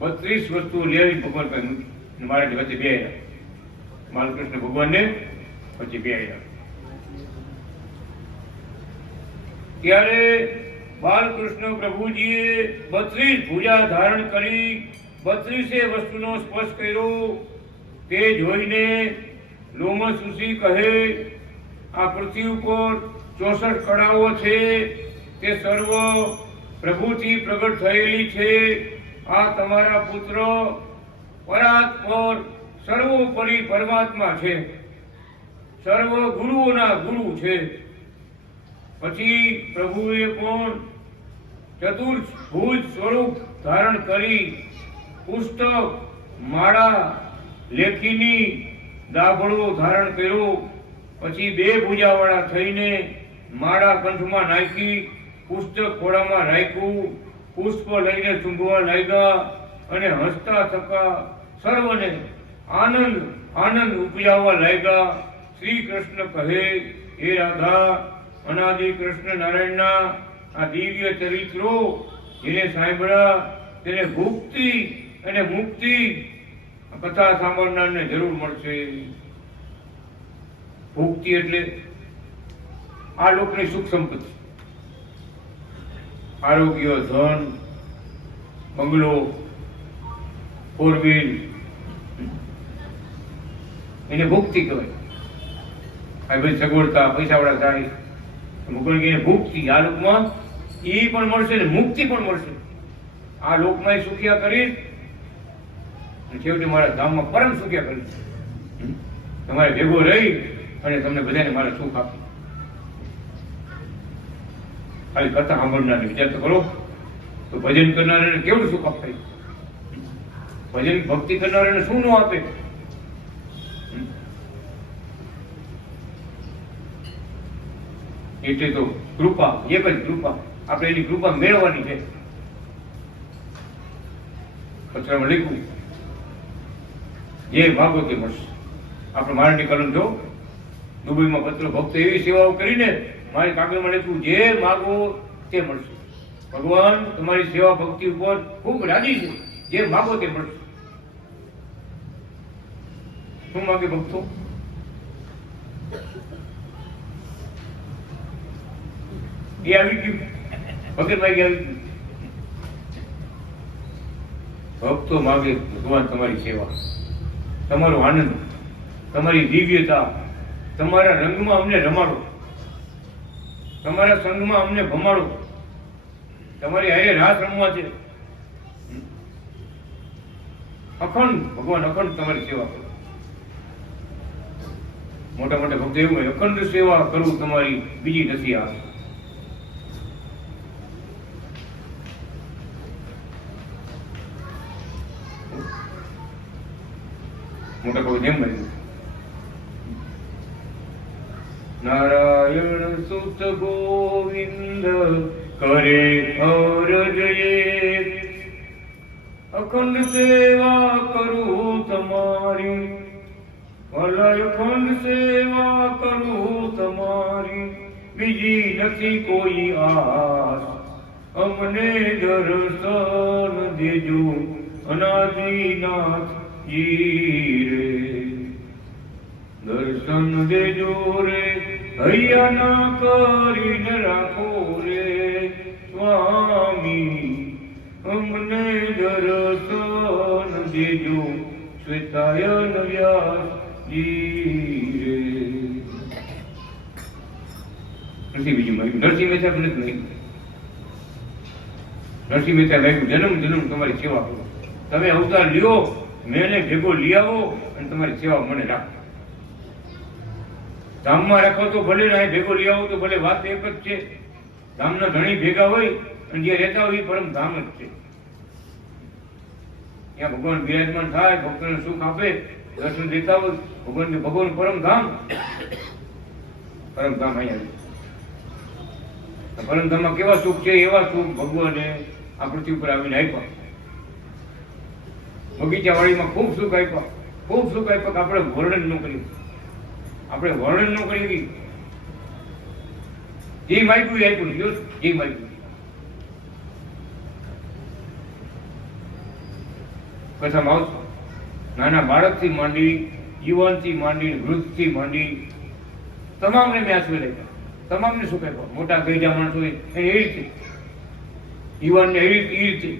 32 વસ્તુ લેવી ભગવાન પાસે મૂકી. મારે વચ્ચે બે બાલકૃષ્ણ ભગવાનને પછી બે આવ્યા. ત્યારે બાલકૃષ્ણ પ્રભુજીએ 32 ભુજા ધારણ કરી 32 વસ્તુનો સ્પર્શ કર્યો. તે જોઈને લોમસુતી કહે, આ પૃથ્વી ઉપર 64 કળાઓ છે, તે સર્વ પ્રભુથી પ્રગટ થયેલી છે. આ તમારા પુત્ર પરાત્પર સર્વોપરી પરમાત્મા છે, સર્વ ગુરુઓના ગુરુ છે. પછી પ્રભુએ પણ ચતુર્ભુજ સ્વરૂપ ધારણ કરી પુસ્તક, માળા, લેખીની દાભડો ધારણ કર્યો. પછી 2 ભુજાવાળા થઈને માળા કંઠમાં નાખી, પુસ્તક ખોળામાં રાખ્યું, પુષ્પ લઈને ચૂંટવા લાગ્યા અને હસતા થકા સર્વને આનંદ આનંદ ઉપજાવવા લાગ્યા. શ્રી કૃષ્ણ કહે, હે રાધા, અનાદિ કૃષ્ણ નારાયણના આ દિવ્ય ચરિત્રો જેને સાંભળ્યા તેને ભુક્તિ અને મુક્તિ કથા સાંભળનારને જરૂર મળશે. ભુક્તિ એટલે આ લોકની સુખ સંપત્તિ, આરોગ્ય, ધન, બંગલો, 4 એને ભુક્તિ કહેવાય. આ બધી સગવડતા પૈસાવાળા થાય ભૂગોળની ભુક્તિ. આ લોકમાં એ પણ મળશે ને મુક્તિ પણ મળશે. આ લોકમાં સુખિયા કરીશ, છેવટે મારા ધામમાં પરમ સુખ્યા કરીશ. તમારે ભેગો રહી અને તમને બધાને મારા સુખ આપી. ખાલી કથા સાંભળનારને વિચાર તો કરો, તો ભજન કરનારાને કેવું સુખ આપે, ભજન ભક્તિ કરનારાને શું ન આપે. એટલે તો કૃપા, એક જ કૃપા, આપણે એની કૃપા મેળવવાની છે. પત્રમાં લખ્યું, જે માગો તે મળશે. આપણે મારાની કલમ જો દુબઈમાં પત્ર ભક્તો એવી સેવાઓ કરીને મારી કાગળમાં લખ્યું, જે માગો તે મળશે. ભગવાન તમારી સેવા ભક્તિ ઉપર ખૂબ રાજી છે, જે માગો તે મળશે. શું માગે ભક્તો? એ આવી ગયું, ભગત માગે આવી ગયું. ભક્તો માગે ભગવાન તમારી સેવા, તમારો આનંદ, તમારી દિવ્યતા, તમારા રંગમાં અમને રમાડો, તમારા સંગમાં અમને ભમાડો, તમારી હારે રાસ રમવા છે. અખંડ ભગવાન અખંડ તમારી સેવા કરો. મોટા મોટા ભક્તો એવું હોય, અખંડ સેવા કરું તમારી બીજી નથી આ. મોટા કોઈ જેમ બન્યું. નારાયણ સુત ગોવિંદ કરે અરજ એક, અખંડ સેવા કરું તમારી, વલય અખંડ સેવા કરું તમારી, બીજી નથી કોઈ આસ, અમને દર્શન દેજો અનાદિનાથ જી રે, દર્શન દેજો રે, હૈયા ના કરીને રાખો રે સ્વામી, અમને દર્શન દેજો શ્વેતાયન વ્યાસજી રે. નથી બીજું માગ્યું. નરસિંહ મહેતા પણ નથી માગ્યું. નરસિંહ મહેતા માગ્યું જન્મ જન્મ તમારી સેવા કરો. તમે અવતાર લ્યો, મેને ભેગો લઈ આવો અને તમારી સેવા મને રાખો. ધામમાં રાખો તો ભલે, ને ભેગો લઈ આવો તો ભલે, વાત એક જ છે. ધામના ધણી ભેગા હોય અને જે રહેતા હોય એ પરમ ધામ જ છે. ત્યાં ભગવાન બિરાજમાન થાય, ભક્તોને સુખ આપે, દર્શન દેતા હોય, ભગવાન પરમ ધામ અહીંયા. પરમ ધામમાં કેવા સુખ છે, એવા સુખ ભગવાને આ પૃથ્વી ઉપર આવીને આપ્યા. બગીચા વાળીમાં ખૂબ સુખ આપ્યા, ખૂબ સુખ આપ્યા કે આપણે વર્ણન ન કર્યું, આપણે વર્ણન ન કરી. જે માગ્યું એ આપ્યું, જે માગ્યું. કથામાં આવશે, નાના બાળકથી માંડી, યુવાનથી માંડી, વૃદ્ધથી માંડી તમામને મેં આશરે લેતા, તમામને સુખ આપ્યા. મોટા ગઈઢા માણસો એને એ રીતે, યુવાનને એ રીતે,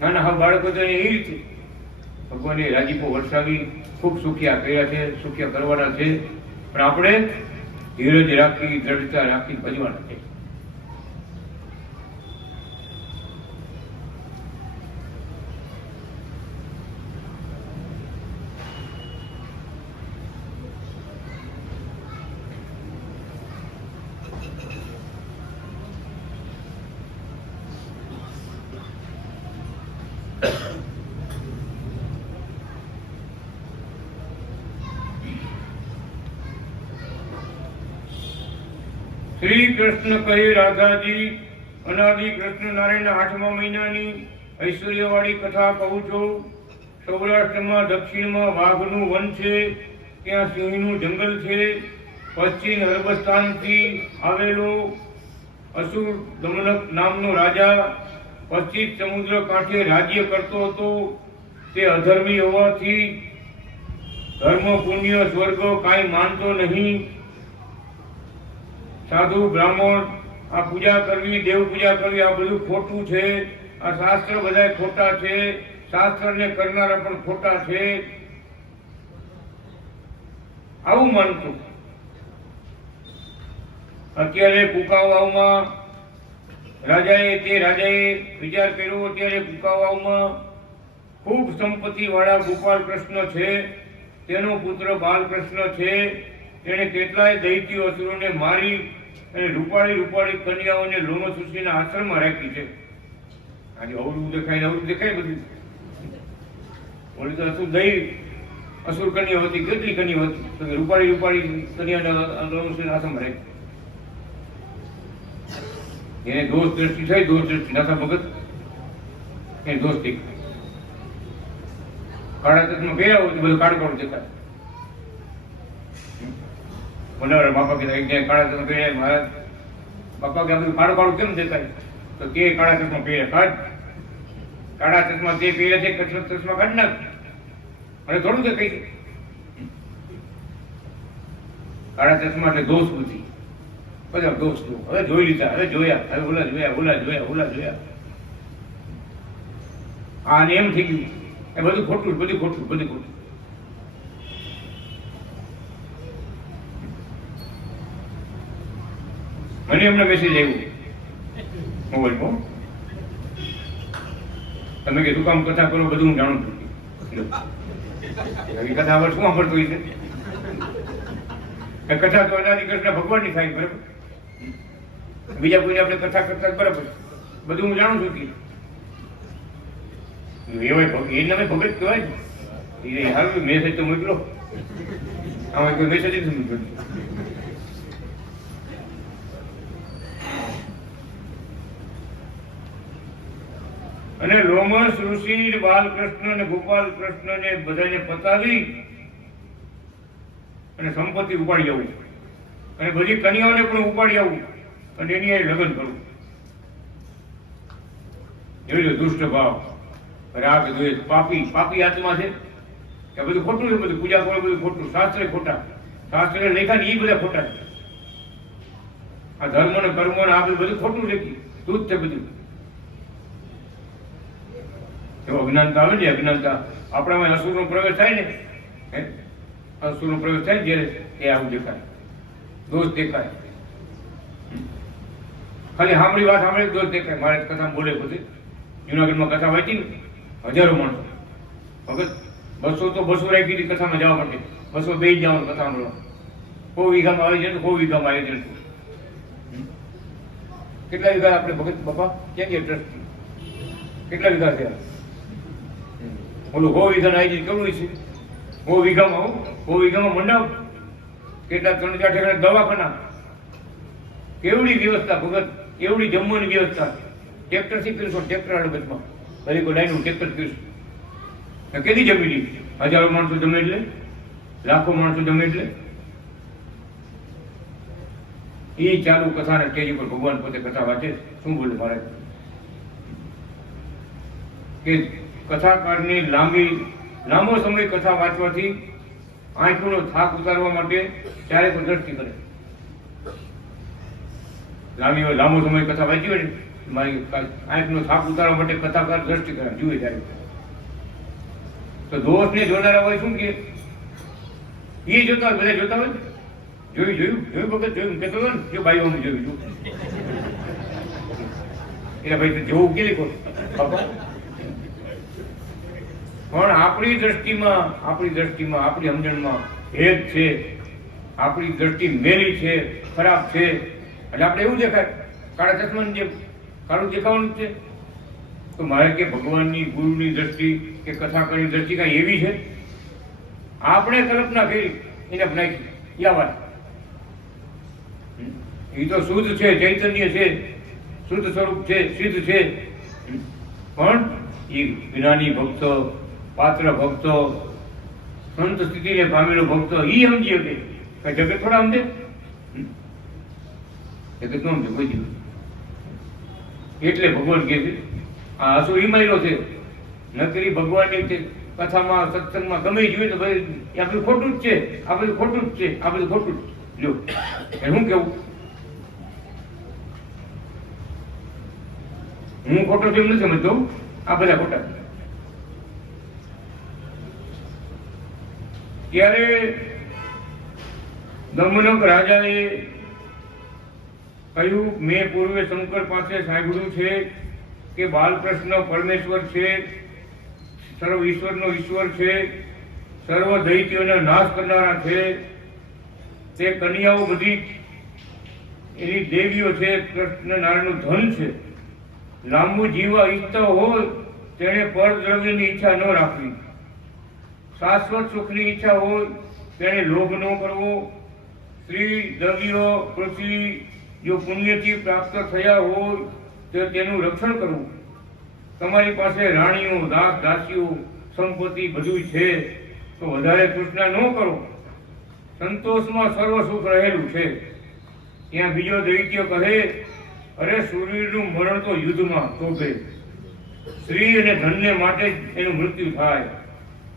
નાના હા બાળકો એ રીતે ભગવાને રાજીપો વરસાવી ખૂબ સુખિયા કર્યા છે, સુખિયા કરવાના છે. પણ આપણે ધીરજ રાખી, દ્રઢતા રાખી ભજવાના છે. શ્રી કૃષ્ણ કહે રાધાજી, અનાદિ કૃષ્ણ નારાયણના 8મા મહિનાની ઐશ્વર્યવાળી કથા કહું છું. સૌરાષ્ટ્રમાં દક્ષિણમાં વાઘનું વન છે, ત્યાં સિંહનું જંગલ છે. પશ્ચિમ હર્બસ્થાનથી આવેલો અસુર દમનક નામનો રાજા પશ્ચિમ સમુદ્ર કાંઠે રાજ્ય કરતો હતો. તે અધર્મી હોવાથી ધર્મ, પુણ્ય, સ્વર્ગ કાંઈ માનતો નહીં. સાધુ બ્રાહ્મણ આ પૂજા કરવી, દેવ પૂજા કરવી, આ બધું ખોટું છે. આ શાસ્ત્ર બધા ખોટા છે, શાસ્ત્રને કરનારા પણ ખોટા છે, આવું માનતું. અત્યારે કુકાવાવમાં રાજાએ વિચાર કર્યો. અત્યારે કુકાવાવમાં ખૂબ સંપત્તિ વાળા ગોપાલ કૃષ્ણ છે, તેનો પુત્ર બાલકૃષ્ણ છે. તેણે કેટલાય દૈત્યો અસુરોને મારી અને રૂપાળી કન્યાઓને લોનો સૃષ્ટિના આશ્રમમાં રાખી છે. આજે અવળું દેખાય બધું. ઓલી તો અસુર કન્યા હતી, કેટલી કન્યા હતી, રૂપાળી કન્યાના લોનો સૃષ્ટિના આશ્રમમાં રાખી. એને દોષ દ્રષ્ટિ થઈ, દોષ દ્રષ્ટિ નાથા ભગત એને દોષ દેખાય. કાળા ચશ્મા પહેર્યા હોય તો બધું કાળું દેખાય. મને બાપા કીધા એક જગ્યાએ કાળા ચશ્મા પહેર્યા. મહારાજ બાપા કે બધું કાળું કેમ દેખાય? તો કે કાળા ચશ્મા પહેર્યા. કાળા ચશ્મા તે પહેર્યા છે, કચરત ચશ્મા કાઢ નાખ અને થોડું દેખાય. કાળા ચશ્મા એટલે દોષ બુદ્ધિ, બધા દોષ. હવે જોઈ લીધા, હવે જોયા, હવે ઓલા જોયા. આ એમ થઈ ગયું. એ બધું ખોટું. મને એમને મેસેજ આવ્યો મોબાઈલમાં, તમે કે શું કામ કથા કરો, બધું હું જાણું છું. નવી કથા આગળ શું સાંભળતું હોય છે? કથા તો અનાદિ કૃષ્ણ ભગવાનની થાય, બરાબર. બીજા કોઈને આપણે કથા કરતા બરાબર, બધું હું જાણું છું. એ નામે ભગત કહેવાય ને. હારું મેસેજ તો મોકલો, આમાં કોઈ મેસેજ નથી મોકલો. અને લોમસ ઋષિ બાલકૃષ્ણ અને ગોપાલ કૃષ્ણને બધાને પતાવી અને સંપત્તિ ઉપાડી જવું અને બધી કન્યાઓને પણ ઉપાડી આવવું અને એની હારે લગ્ન કરવું. જોઈ લો દુષ્ટ ભાવ, રાગ, દ્વેષ, પાપી આત્મા છે કે બધું ખોટું છે, બધું પૂજા કરો બધું ખોટું, શાસ્ત્ર ખોટા, શાસ્ત્ર લેખા ને એ બધા ખોટા છે. આ ધર્મ ને કર્મ ને આ બધું ખોટું છે, દૂધ છે બધું. જો અજ્ઞાનતા આવે ને, અજ્ઞાનતા આપણામાં અસુરનો પ્રવેશ થાય ને, અસુરનો પ્રવેશ થાય જ્યારે એ આવું દેખાય, દોષ દેખાય. ખાલી સાંભળી વાત સાંભળે દોષ દેખાય. મારે કથા બોલે પછી જુનાગઢમાં કથા વાંચી ને હજારો માણસો વખત 200 તો 200 રાખી હતી કથામાં જવા માટે, 200 બે જવાનું કથા સાંભળવા. 100 વીઘામાં આવી જાય, 100 વીઘામાં આવી જાય. કેટલા વીઘા આપણે ભગત બાપા ક્યાં ગયા ટ્રસ્ટ, કેટલા વીઘા થયા? ઓલું 100 વીઘા આવી જાય કેવું છે? 100 વીઘામાં 100 વીઘામાં મંડપ, કેટલા 3-4 ઠેકાણા દવાખાના, કેવડી વ્યવસ્થા ભગત, કેવડી જમવાની વ્યવસ્થા. ટ્રેક્ટરથી પીરશો, ટ્રેક્ટર અડબતમાં બધી કોઈ ડાયનું ટ્રેક્ટર પીરશો. કેટલી જમી લીધી? હજારો માણસો જમે એટલે, લાખો માણસો જમે એટલે. એ ચાલુ કથાના સ્ટેજ ઉપર ભગવાન પોતે કથા વાંચે. શું બોલે મારે કે કથાકારની લાંબો સમય કથા વાંચવાથી આંખનો થાક ઉતારવા માટે ત્યારે પણ દ્રષ્ટિ કરે. લાંબો સમય કથા વાંચી હોય ને, મારી આંખનો થાક ઉતારવા માટે કથાકાર દ્રષ્ટિ કરે, જુએ ત્યારે. તો દોષને જોનારા હોય શું કે એ જોતા હોય, બધા જોતા હોય, જોયું ભગત જોયું કેતો હતો ને, જો બાઈઓ જોયું એટલે ભાઈ જોવું કેલી ખોટ. પણ આપણી દ્રષ્ટિમાં આપણી સમજણમાં ભેદ છે, આપણી દ્રષ્ટિ મેલી છે, ખરાબ છે. એટલે આપણે એવું દેખાય કાળા ચશ્માની જેમ કાળું દેખાવાનું છે. તો મારે કે ભગવાનની ગુરુની દ્રષ્ટિ કે કથાકારની દ્રષ્ટિ કાંઈ એવી છે? આપણે કલ્પના કરી એને અપનાવી યા વાત. એ તો શુદ્ધ છે, ચૈતન્ય છે, શુદ્ધ સ્વરૂપ છે, સિદ્ધ છે. પણ એ જ્ઞાની ભક્ત, પાત્ર ભક્ત, સંત સ્થિતિને પામેલો ભક્ત એ સમજી શકે. જગત થોડા સમજે? જગત નો સમજે કોઈ દિવસ. એટલે ભગવાન કહે છે આ અસુર હિમાયલો છે, નકરી ભગવાનની કથામાં સત્સંગમાં ગમે જોઈએ તો ભાઈ આ બધું ખોટું જ છે, આ બધું ખોટું જ છે, આ બધું ખોટું જ. લ્યો શું કેવું? હું ખોટો જેમ નથી સમજતો, આ બધા ખોટા. ત્યારે દમનક રાજાએ કહ્યું, મેં પૂર્વે શંકર પાસે સાંભળ્યું છે કે બાલકૃષ્ણ પરમેશ્વર છે, સર્વ ઈશ્વરનો ઈશ્વર છે, સર્વ દૈત્યોનો નાશ કરનારા છે. તે કન્યાઓ બધી એની દેવીઓ છે, કૃષ્ણ નારાયણનું ધન છે. લાંબુ જીવવા ઈચ્છતા હોય તેણે પરદ્રવ્યની ઈચ્છા ન રાખવી. શાશ્વત સુખની ઈચ્છા હોય તેણે લોભ ન કરવો. સ્ત્રી, દ્રવ્ય, પૃથ્વી જો પુણ્યથી પ્રાપ્ત થયા હોય તો તેનું રક્ષણ કરવું. તમારી પાસે રાણીઓ, દાસ દાસીઓ, સંપત્તિ બધું છે તો વધારે તૃષ્ણા ન કરો. સંતોષમાં સર્વ સુખ રહેલું છે. ત્યાં બીજો દૈત્ય કહે, અરે સૂર્યનું મરણ તો યુદ્ધમાં શોભે. સ્ત્રી અને ધનને માટે જ એનું મૃત્યુ થાય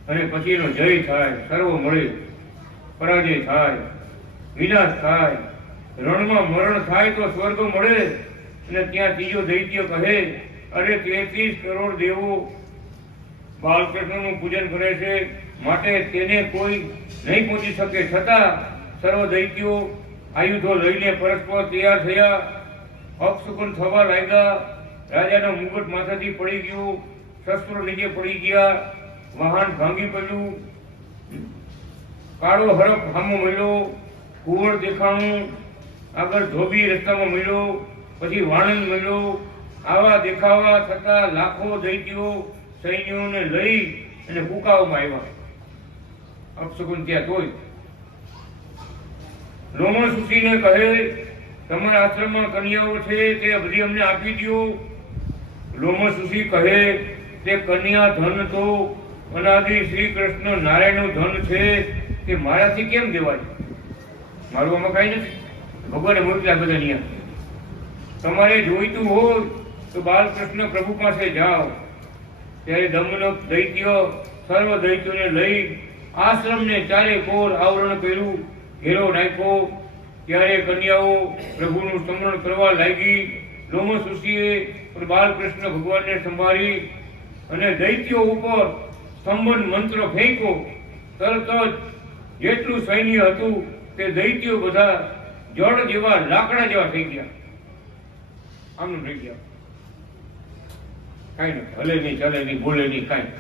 અને પછી એનો જય થાય, સર્વ મળે, પરાજય થાય, વિનાશ થાય. રણમાં મરણ થાય તો સ્વર્ગ મળે. અને ત્યાં ત્રીજો દૈત્ય કહે, અરે 33 કરોડ દેવો બાલકૃષ્ણનું પૂજન કરે છે, માટે તેને કોઈ નહીં પહોંચી શકે. છતાં સર્વ દૈત્યો આયુધો લઈને પરસ્પર તૈયાર થયા. અપશુકન થવા લાગ્યા. રાજાનો મુગટ માથાથી પડી ગયું, શસ્ત્રો નીચે પડી ગયા, વાહન ભાંગી પડ્યું, કાળો હરફ હામો મળ્યો, કુંવર દેખાણું, આગળ ધોબી રસ્તામાં મળ્યો, પછી વાણંદ મળ્યો. આવા દેખાવા થતા લાખો દૈત્યો સૈન્યોને લઈ અને ફૂંકાવવામાં આવ્યા. અપશુકન ત્યાં તોય લોમશૂષીને કહે, તમારા આશ્રમમાં કન્યાઓ છે તે બધી અમને આપી દો. લોમશૂષી કહે, તે કન્યા ધન તો અનાદિ શ્રી કૃષ્ણ નારાયણનું ધન છે, તે મારાથી કેમ દેવાય? મારું આમાં કાંઈ નથી. ભગવાને મોકલ્યા બધા અહીંયા. તમારે જોઈતું હોય તો બાલકૃષ્ણ પ્રભુ પાસે જાઓ. ત્યારે દમનો દૈત્ય સર્વ દૈત્યોને લઈ આશ્રમને ચારે કોર આવરણ કર્યું, ઘેરો નાખ્યો. ત્યારે કન્યાઓ પ્રભુનું સ્મરણ કરવા લાગી. લોમશૂષીએ બાલકૃષ્ણ ભગવાનને સંભાળી અને દૈત્યો ઉપર સ્તંભન મંત્ર ફેંક્યો. તરત જ જેટલું સૈન્ય હતું તે દૈત્યો બધા જળ જેવા લાકડા જેવા થઈ ગયા. આમનું થઈ ગયા. કાંઈ નથી, હલે નહીં, ચલે નહીં, બોલે નહીં, કાંઈ.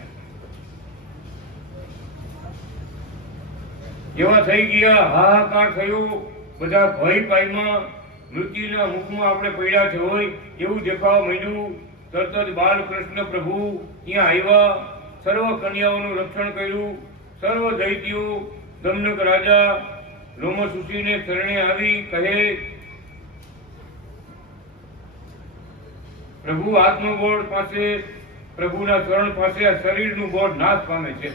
જેવા થઈ ગયા, હાહાકાર થયો. બધા ભય પાયમાં, મૃત્યુના મુખમાં આપણે પડ્યા છે હોય એવું દેખાવા માંડ્યું. તરત જ બાલકૃષ્ણ પ્રભુ ત્યાં આવ્યા. સર્વ કન્યાઓનું રક્ષણ કર્યું. સર્વ દૈત્યો દમનક રાજા લોમશૂષીને શરણે આવી કહે, પ્રભુ આત્મબોધ પાસે, પ્રભુના ચરણ પાસે આ શરીરનું બોધ નાશ પામે છે.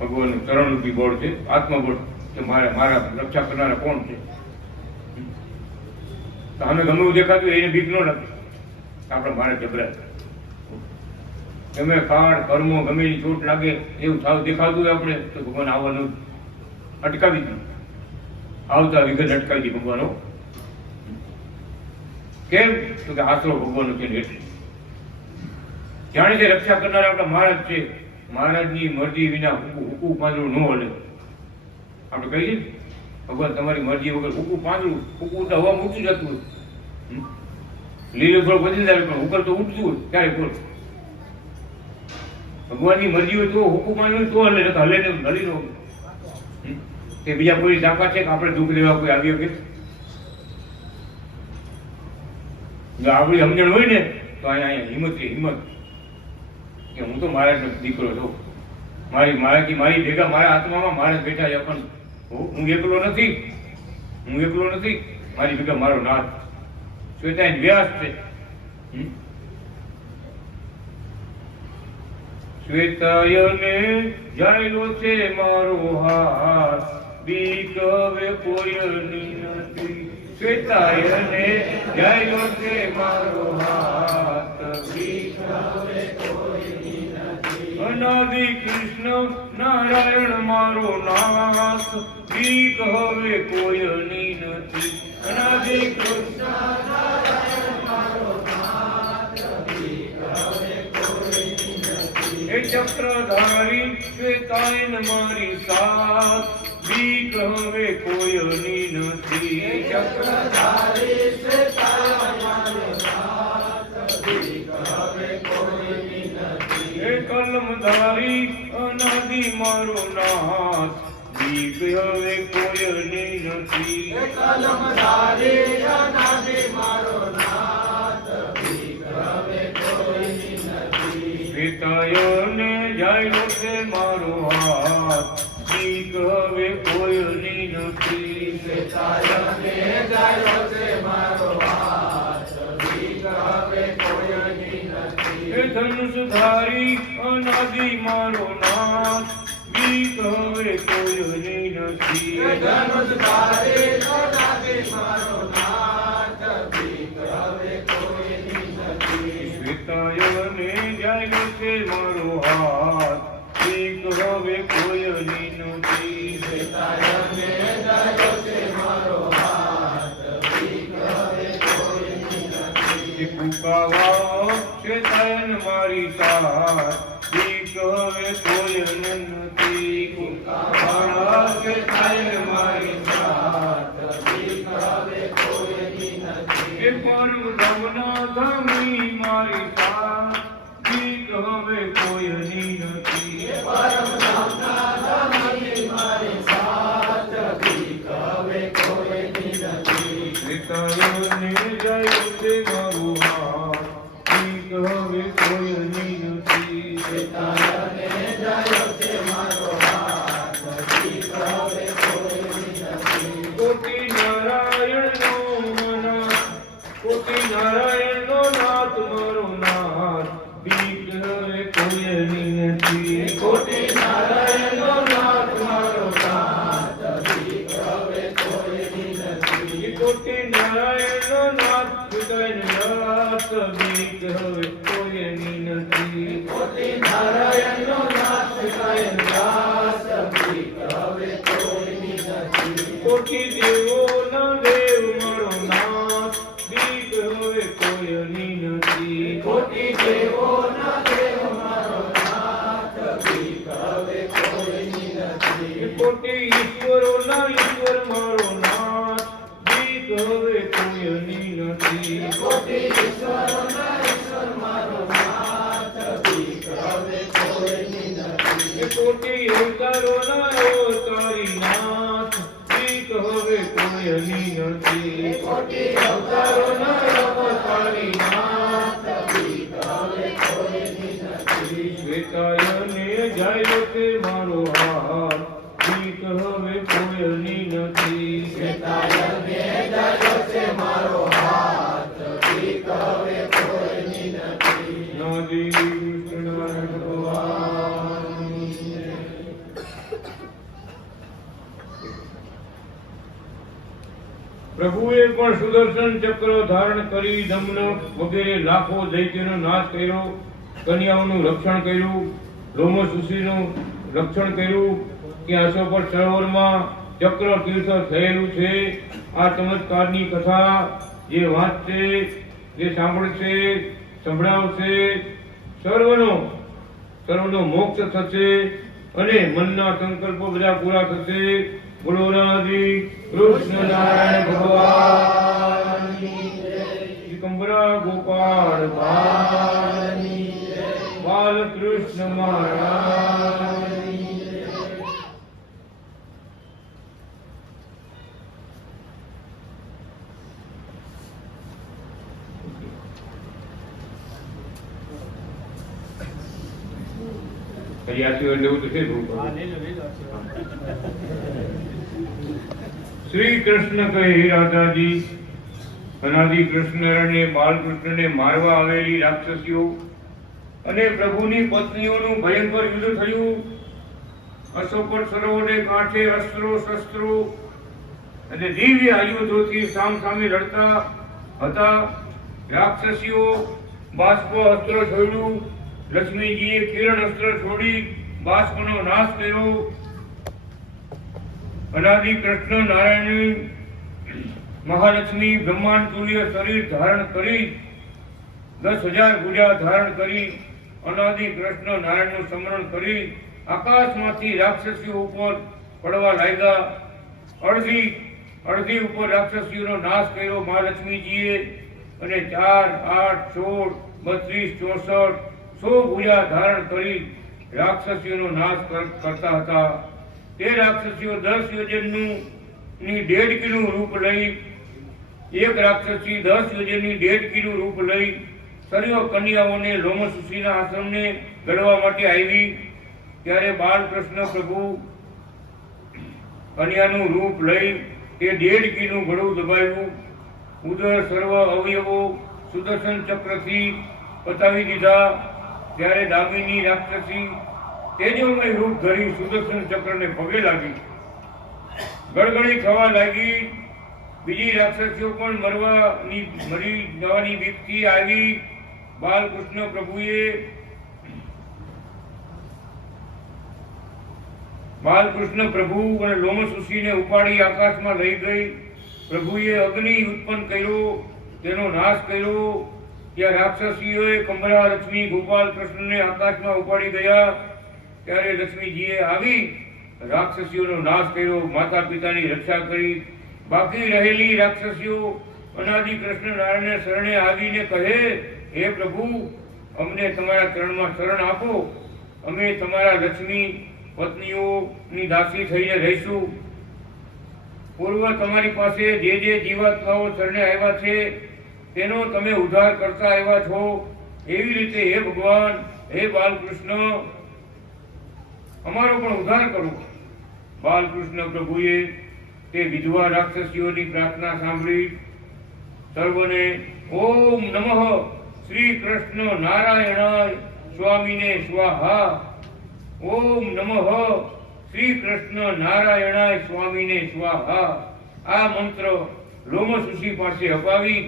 ભગવાનનું ચરણરૂપી બોધ છે, આત્મબોધ કે મારા રક્ષા કરનારા કોણ છે. તો અમે ગમે એવું દેખાતું એને બીક ન લાગે. આપણે મારે જબરા ગમે કાળ કર્મો ગમે એની ચોટ લાગે એવું સાવ દેખાતું હોય આપણે તો ભગવાન આવવાનું અટકાવી દીધું. આવતા વિઘન અટકાવી દીધું ભગવાનો. કેમ? તો કે આશરો ભગવાનનો છે એટલે. જાણે છે રક્ષા કરનાર આપણા મહારાજ છે. મહારાજની મરજી વિના હુકુ પાંદડું ન હલે. આપણે કહીએ ભગવાન તમારી મરજી વગર હુકુ પાંદડું, હુકુ તો હવા ઊંચું જતું હોય. લીલું થોડું બદલી જાય પણ હુકર તો ઉઠતું હોય ક્યારે બોલ. ભગવાનની મરજી હોય તો હુકુ પાંદડું તો હલે, હલે ને હલી ન. તે બીજા કોઈ તાકાત છે કે આપણે દુઃખ લેવા કોઈ આવી શકે? જો આપણી સમજણ હોય ને તો અહીંયા હિંમત છે, હિંમત કે હું તો મારા દીકરો છું. મારી ભેગા મારા આત્મામાં મારા બેઠા છે. પણ હું એકલો નથી, હું એકલો નથી. મારી ભેગા મારો નાથ શ્વેતાયન વ્યાસ છે. શ્વેતાયને જાયલો છે મારો હાથ, બીક હવે કોઈની નથી. શ્વેતાયને જાયલો છે મારો હાથ, બીક હવે કોઈની નથી. અનાદિ કૃષ્ણ નારાયણ મારો નાથ, બીક હવે કોઈની નથી. અનાદિ કૃષ્ણ નારાયણ મારો નાથ, બીક હવે કોઈની નથી. હે ચક્રધારી શ્વેતાયન મારી સાથ, બીક હવે કોઈની નથી. હે ચક્રધારી શ્વેતાયન મારી સાથ, બીક હવે કોઈની નથી. હે કલમધારી અનાદિ મારો નાથ, બીક હવે કોઈની નથી. હે કલમધારી અનાદિ મારો નાથ, બીક હવે કોઈની નથી. શ્વેતાયને જાયલો છે મારો હાથ, બીક હવે કોઈની નથી. શ્વેતાયને જાયલો છે મારો હાથ, બીક હવે કોઈની નથી. હે ધનુષધારી અનાદિ મારો નાથ, બીક હવે કોઈની નથી. હે ધનુષધારી અનાદિ મારો નાથ, બીક હવે કોઈની નથી. શ્વેતાયને જાયલો છે મારો હાથ, બીક હવે કોઈની નથી. શ્વેતાયને જાયલો છે મારો હાથ, બીક હવે કોઈની નથી. ફૂંકાવા શ્વેતાયન મારી સાથ, કહે કોઈ નથી બાળક થાય મારી જાત ભીખ હવે કોઈની નથી એ પરમ ધામના ધામી મારી સાથ ભીખ હવે કોઈની નથી પરમ ધામના ધામી મારી સાથ ભીખ હવે કોઈની નથી પિતાઓને જાય તે મારું હાથ ભીખ હવે કોઈની નથી પિતાને જાય તે મારો હાથ ભીખ હવે કોઈની નથી કોટી નારાયણનો મના કોટી નારાયણનો નાથ મારો નાથ ભીખ હવે કોઈની નથી કોટી નારાયણનો નાથ મારો નાથ ભીખ હવે કોઈની નથી કોટી નારાયણનો નાથ પિતાનો નાથ ભીખ હવે કોઈની નથી કોટી નારાયણનો નાથ કાયમ દાસ ભીખ હવે કોઈની નથી કોટી દેવોના દેવ મારો નાથ ભીખ હવે કોઈની નથી કોટી દેવોના દેવ મારો નાથ ભીખ હવે કોઈની નથી કોટી ઈશ્વરોના ઈશ્વર મારો નાથ ભીખ હવે કોઈની નથી કોટી ઈશ્વરોના ઈશ્વર મારો નાથ ભીખ હવે કોઈની નથી કોટી અવતારોના અવતારી નાથ ભીખ હવે કોઈની નથી કોટી અવતારોના અવતારી નાથ ભીખ હવે કોઈની નથી શ્વેતાયને જાય તે મારો હાથ ભીખ હવે કોઈની નથી શ્વેતાયને જાય છે મારો હાથ ભીખ હવે કોઈની નથી નાદી કૃષ્ણ ભગવાન પ્રભુએ પણ સુદર્શન ચક્ર ધારણ કરી દમન વગેરે લાખો દૈત્યનો નાશ કર્યો કન્યાઓનું રક્ષણ કર્યું રોમસુષીનું રક્ષણ કર્યું કે અશોકર સરોવરમાં ચક્ર તીર્થ થયેલું છે આ ચમત્કારની કથા જે વાંચશે જે સાંભળશે સંભળાવશે સર્વનો મોક્ષ થશે અને મનના સંકલ્પો બધા પૂરા થશે બોલો રાધી કૃષ્ણ નારાયણ ભગવાન શિકંબરા ગોપાળ બાલકૃષ્ણ મહારાજ કઈ આશીર્વાદ લેવું તો છે શ્રી કૃષ્ણ કહે હે રાધાજી અનાદિ કૃષ્ણને બાલકૃષ્ણને મારવા આવેલી રાક્ષસીઓ અને પ્રભુની પત્નીઓનું ભયંકર યુદ્ધ થયું અશોકર સરોવરને કાંઠે અસ્ત્રો શસ્ત્રો અને દિવ્ય આયુધોથી સામસામે લડતા હતા રાક્ષસીઓ બાષ્પ અસ્ત્ર છોડ્યું લક્ષ્મીજીએ કિરણ અસ્ત્ર છોડી બાષ્પનો નાશ કર્યો અનાદિ કૃષ્ણ નારાયણ મહાલક્ષ્મી બ્રહ્માંડ તુલ્ય શરીર ધારણ કરી 10,000 ભુજા ધારણ કરી અનાદિ કૃષ્ણ નારાયણનું સ્મરણ કરી આકાશમાંથી રાક્ષસીઓ ઉપર પડવા લાગ્યા અડધી ઉપર રાક્ષસીઓનો નાશ કર્યો મહાલક્ષ્મીજીએ અને 4, 8, 16, 32, 64 100 ભુજા ધારણ કરી રાક્ષસીઓનો નાશ કરતા હતા તે રાક્ષસીઓ 10 યોજનની 1.5 કિલો રૂપ લઈ એક રાક્ષસી 10 યોજનની 1.5 કિલો રૂપ લઈ સર્વ કન્યાઓને લોમસુષીના આશ્રમને લડવા માટે આવી ત્યારે બાલકૃષ્ણ પ્રભુ કન્યાનું રૂપ લઈ તે 1.5 કિલો ગળું દબાવ્યું ઉદર સર્વ અવયવો સુદર્શન ચક્રથી પતાવી દીધા ત્યારે દામિની રાક્ષસી તેજોમય રૂપ ધરી સુદર્શન ચક્રને પગે લાગી ગળગળી થવા લાગી બીજી રાક્ષસીઓ પણ મરી જવાની બીકથી આવી બાલકૃષ્ણ પ્રભુ અને લોમસુષીને ઉપાડી આકાશમાં લઈ ગઈ પ્રભુએ અગ્નિ ઉત્પન્ન કર્યો તેનો નાશ કર્યો ત્યાં રાક્ષસીઓએ કમળા લક્ષ્મી ગોપાલ કૃષ્ણને આકાશમાં ઉપાડી ગયા ત્યારે લક્ષ્મીજીએ આવી રાક્ષસીઓનો નાશ કર્યો, માતા પિતાની રક્ષા કરી. બાકી રહેલી રાક્ષસીઓ અનાદિ કૃષ્ણ નારાયણને શરણે આવીને કહે, હે પ્રભુ, અમને તમારા ચરણમાં શરણ આપો, અમે તમારા લક્ષ્મી પત્નીઓની દાસી થઈને રહીશું. પૂર્વ તમારી પાસે જે જે જીવાત્માઓ શરણે આવ્યા છે તેનો તમે ઉદ્ધાર કરતા આવ્યા છો. એવી રીતે હે ભગવાન, હે બાલકૃષ્ણ, અમારો પણ ઉદ્ધાર કરો. બાલકૃષ્ણ પ્રભુએ તે વિધવા રાક્ષસીઓની પ્રાર્થના સાંભળી સર્વને ઓમ નમઃ શ્રી કૃષ્ણ નારાયણાય સ્વામીને સ્વાહા, ઓમ નમઃ શ્રી કૃષ્ણ નારાયણાય સ્વામીને સ્વાહા આ મંત્ર લોમસુષી પાસે અપાવી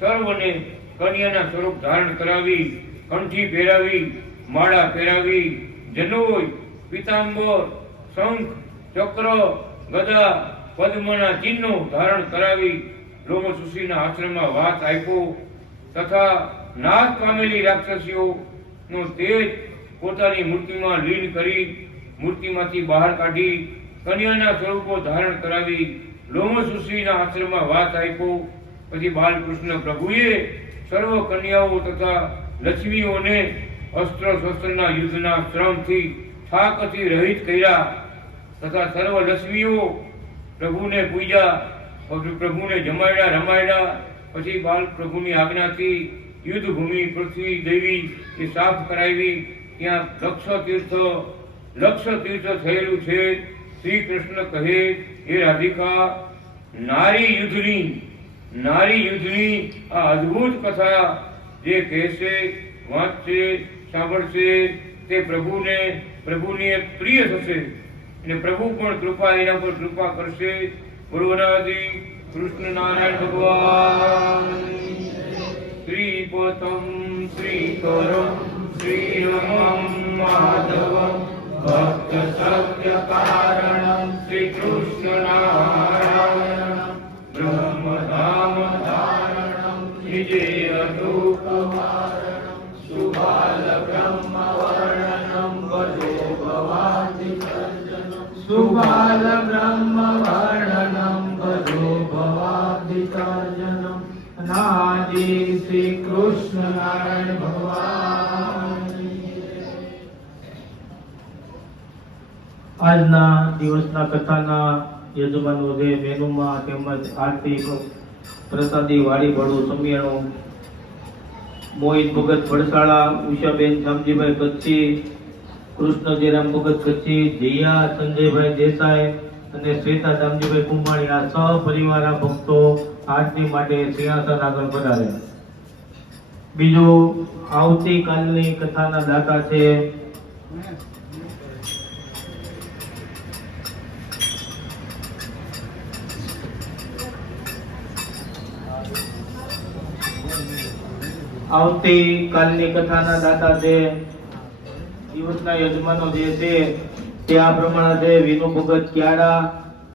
સર્વને કન્યાના સ્વરૂપ ધારણ કરાવી, કંઠી પહેરાવી, માળા પહેરાવી, જનોય, પીતાંબર, શંખ, ચક્ર, ગદા, પદ્મના ચિહ્નો ધારણ કરાવી લોમસુષીના આશ્રમમાં વાત આપ્યો તથા નાશ પામેલી રાક્ષસીઓનો તેજ પોતાની મૂર્તિમાં લીન કરી મૂર્તિમાંથી બહાર કાઢી કન્યાના સ્વરૂપો ધારણ કરાવી લોમસુષીના આશ્રમમાં વાત આપ્યો. પછી બાલકૃષ્ણ પ્રભુએ સર્વ કન્યાઓ તથા લક્ષ્મીઓને અસ્ત્ર શસ્ત્રના યુદ્ધના શ્રમથી થાકથી રહિત કર્યા તથા સર્વ લક્ષ્મીઓ પ્રભુને પૂજ્યા, પ્રભુને જમાડ્યા, રમાડ્યા. પછી બાલ પ્રભુની આજ્ઞાથી યુદ્ધ ભૂમિ પૃથ્વી દેવી એ સાફ કરાવી. ત્યાં લક્ષ તીર્થ થયેલું છે. શ્રી કૃષ્ણ કહે, હે રાધિકા, નારી યુદ્ધની આ અદ્ભુત કથા જે કહેશે, વાંચશે, સાંભળશે તે પ્રભુને પ્રિય થશે અને પ્રભુ પણ કૃપા એના પર કૃપા કરશે. ગુરુવરાદી કૃષ્ણ નારાયણ ભગવાન શ્રીપતમ શ્રીકરમ શ્રીરમમ માધવમ ભક્ત સત્ય કારણમ શ્રી કૃષ્ણ નારાયણ બ્રહ્મધામ ધારણમ વિજય દુઃખવારણમ સુબાલ બ્રહ્મ વર્ણનમ વજો ભવાતિ સુબાલ બ્રહ્મ વર્ણનમ ભજો ભવાબ્ધિતાર્જનમ. નાજી શ્રી કૃષ્ણ નારાયણ ભગવાન. આજના દિવસના કથાના યજમાનો છે મેનુમાં તેમજ આરતી પ્રસાદી વાડી ભળું સમિયાણું મોહિત ભગત ભડસાળા, ઉષાબેન શામજીભાઈ કચ્છી, કૃષ્ણ જયરામ ભગત કચ્છી, જયા સંજયભાઈ દેસાઈ અને શ્વેતા દામજીભાઈ કુંભાણી આ સહપરિવાર ભક્તો આરતી માટે સિંહાસન આગળ પધાર્યા. બીજું આવતીકાલની કથાના દાતા છે આવતીકાલની કથાના દાતા છે દિવસના યજમાનો જે છે તે આ પ્રમાણે છે વિનુ ભગત ક્યાડા,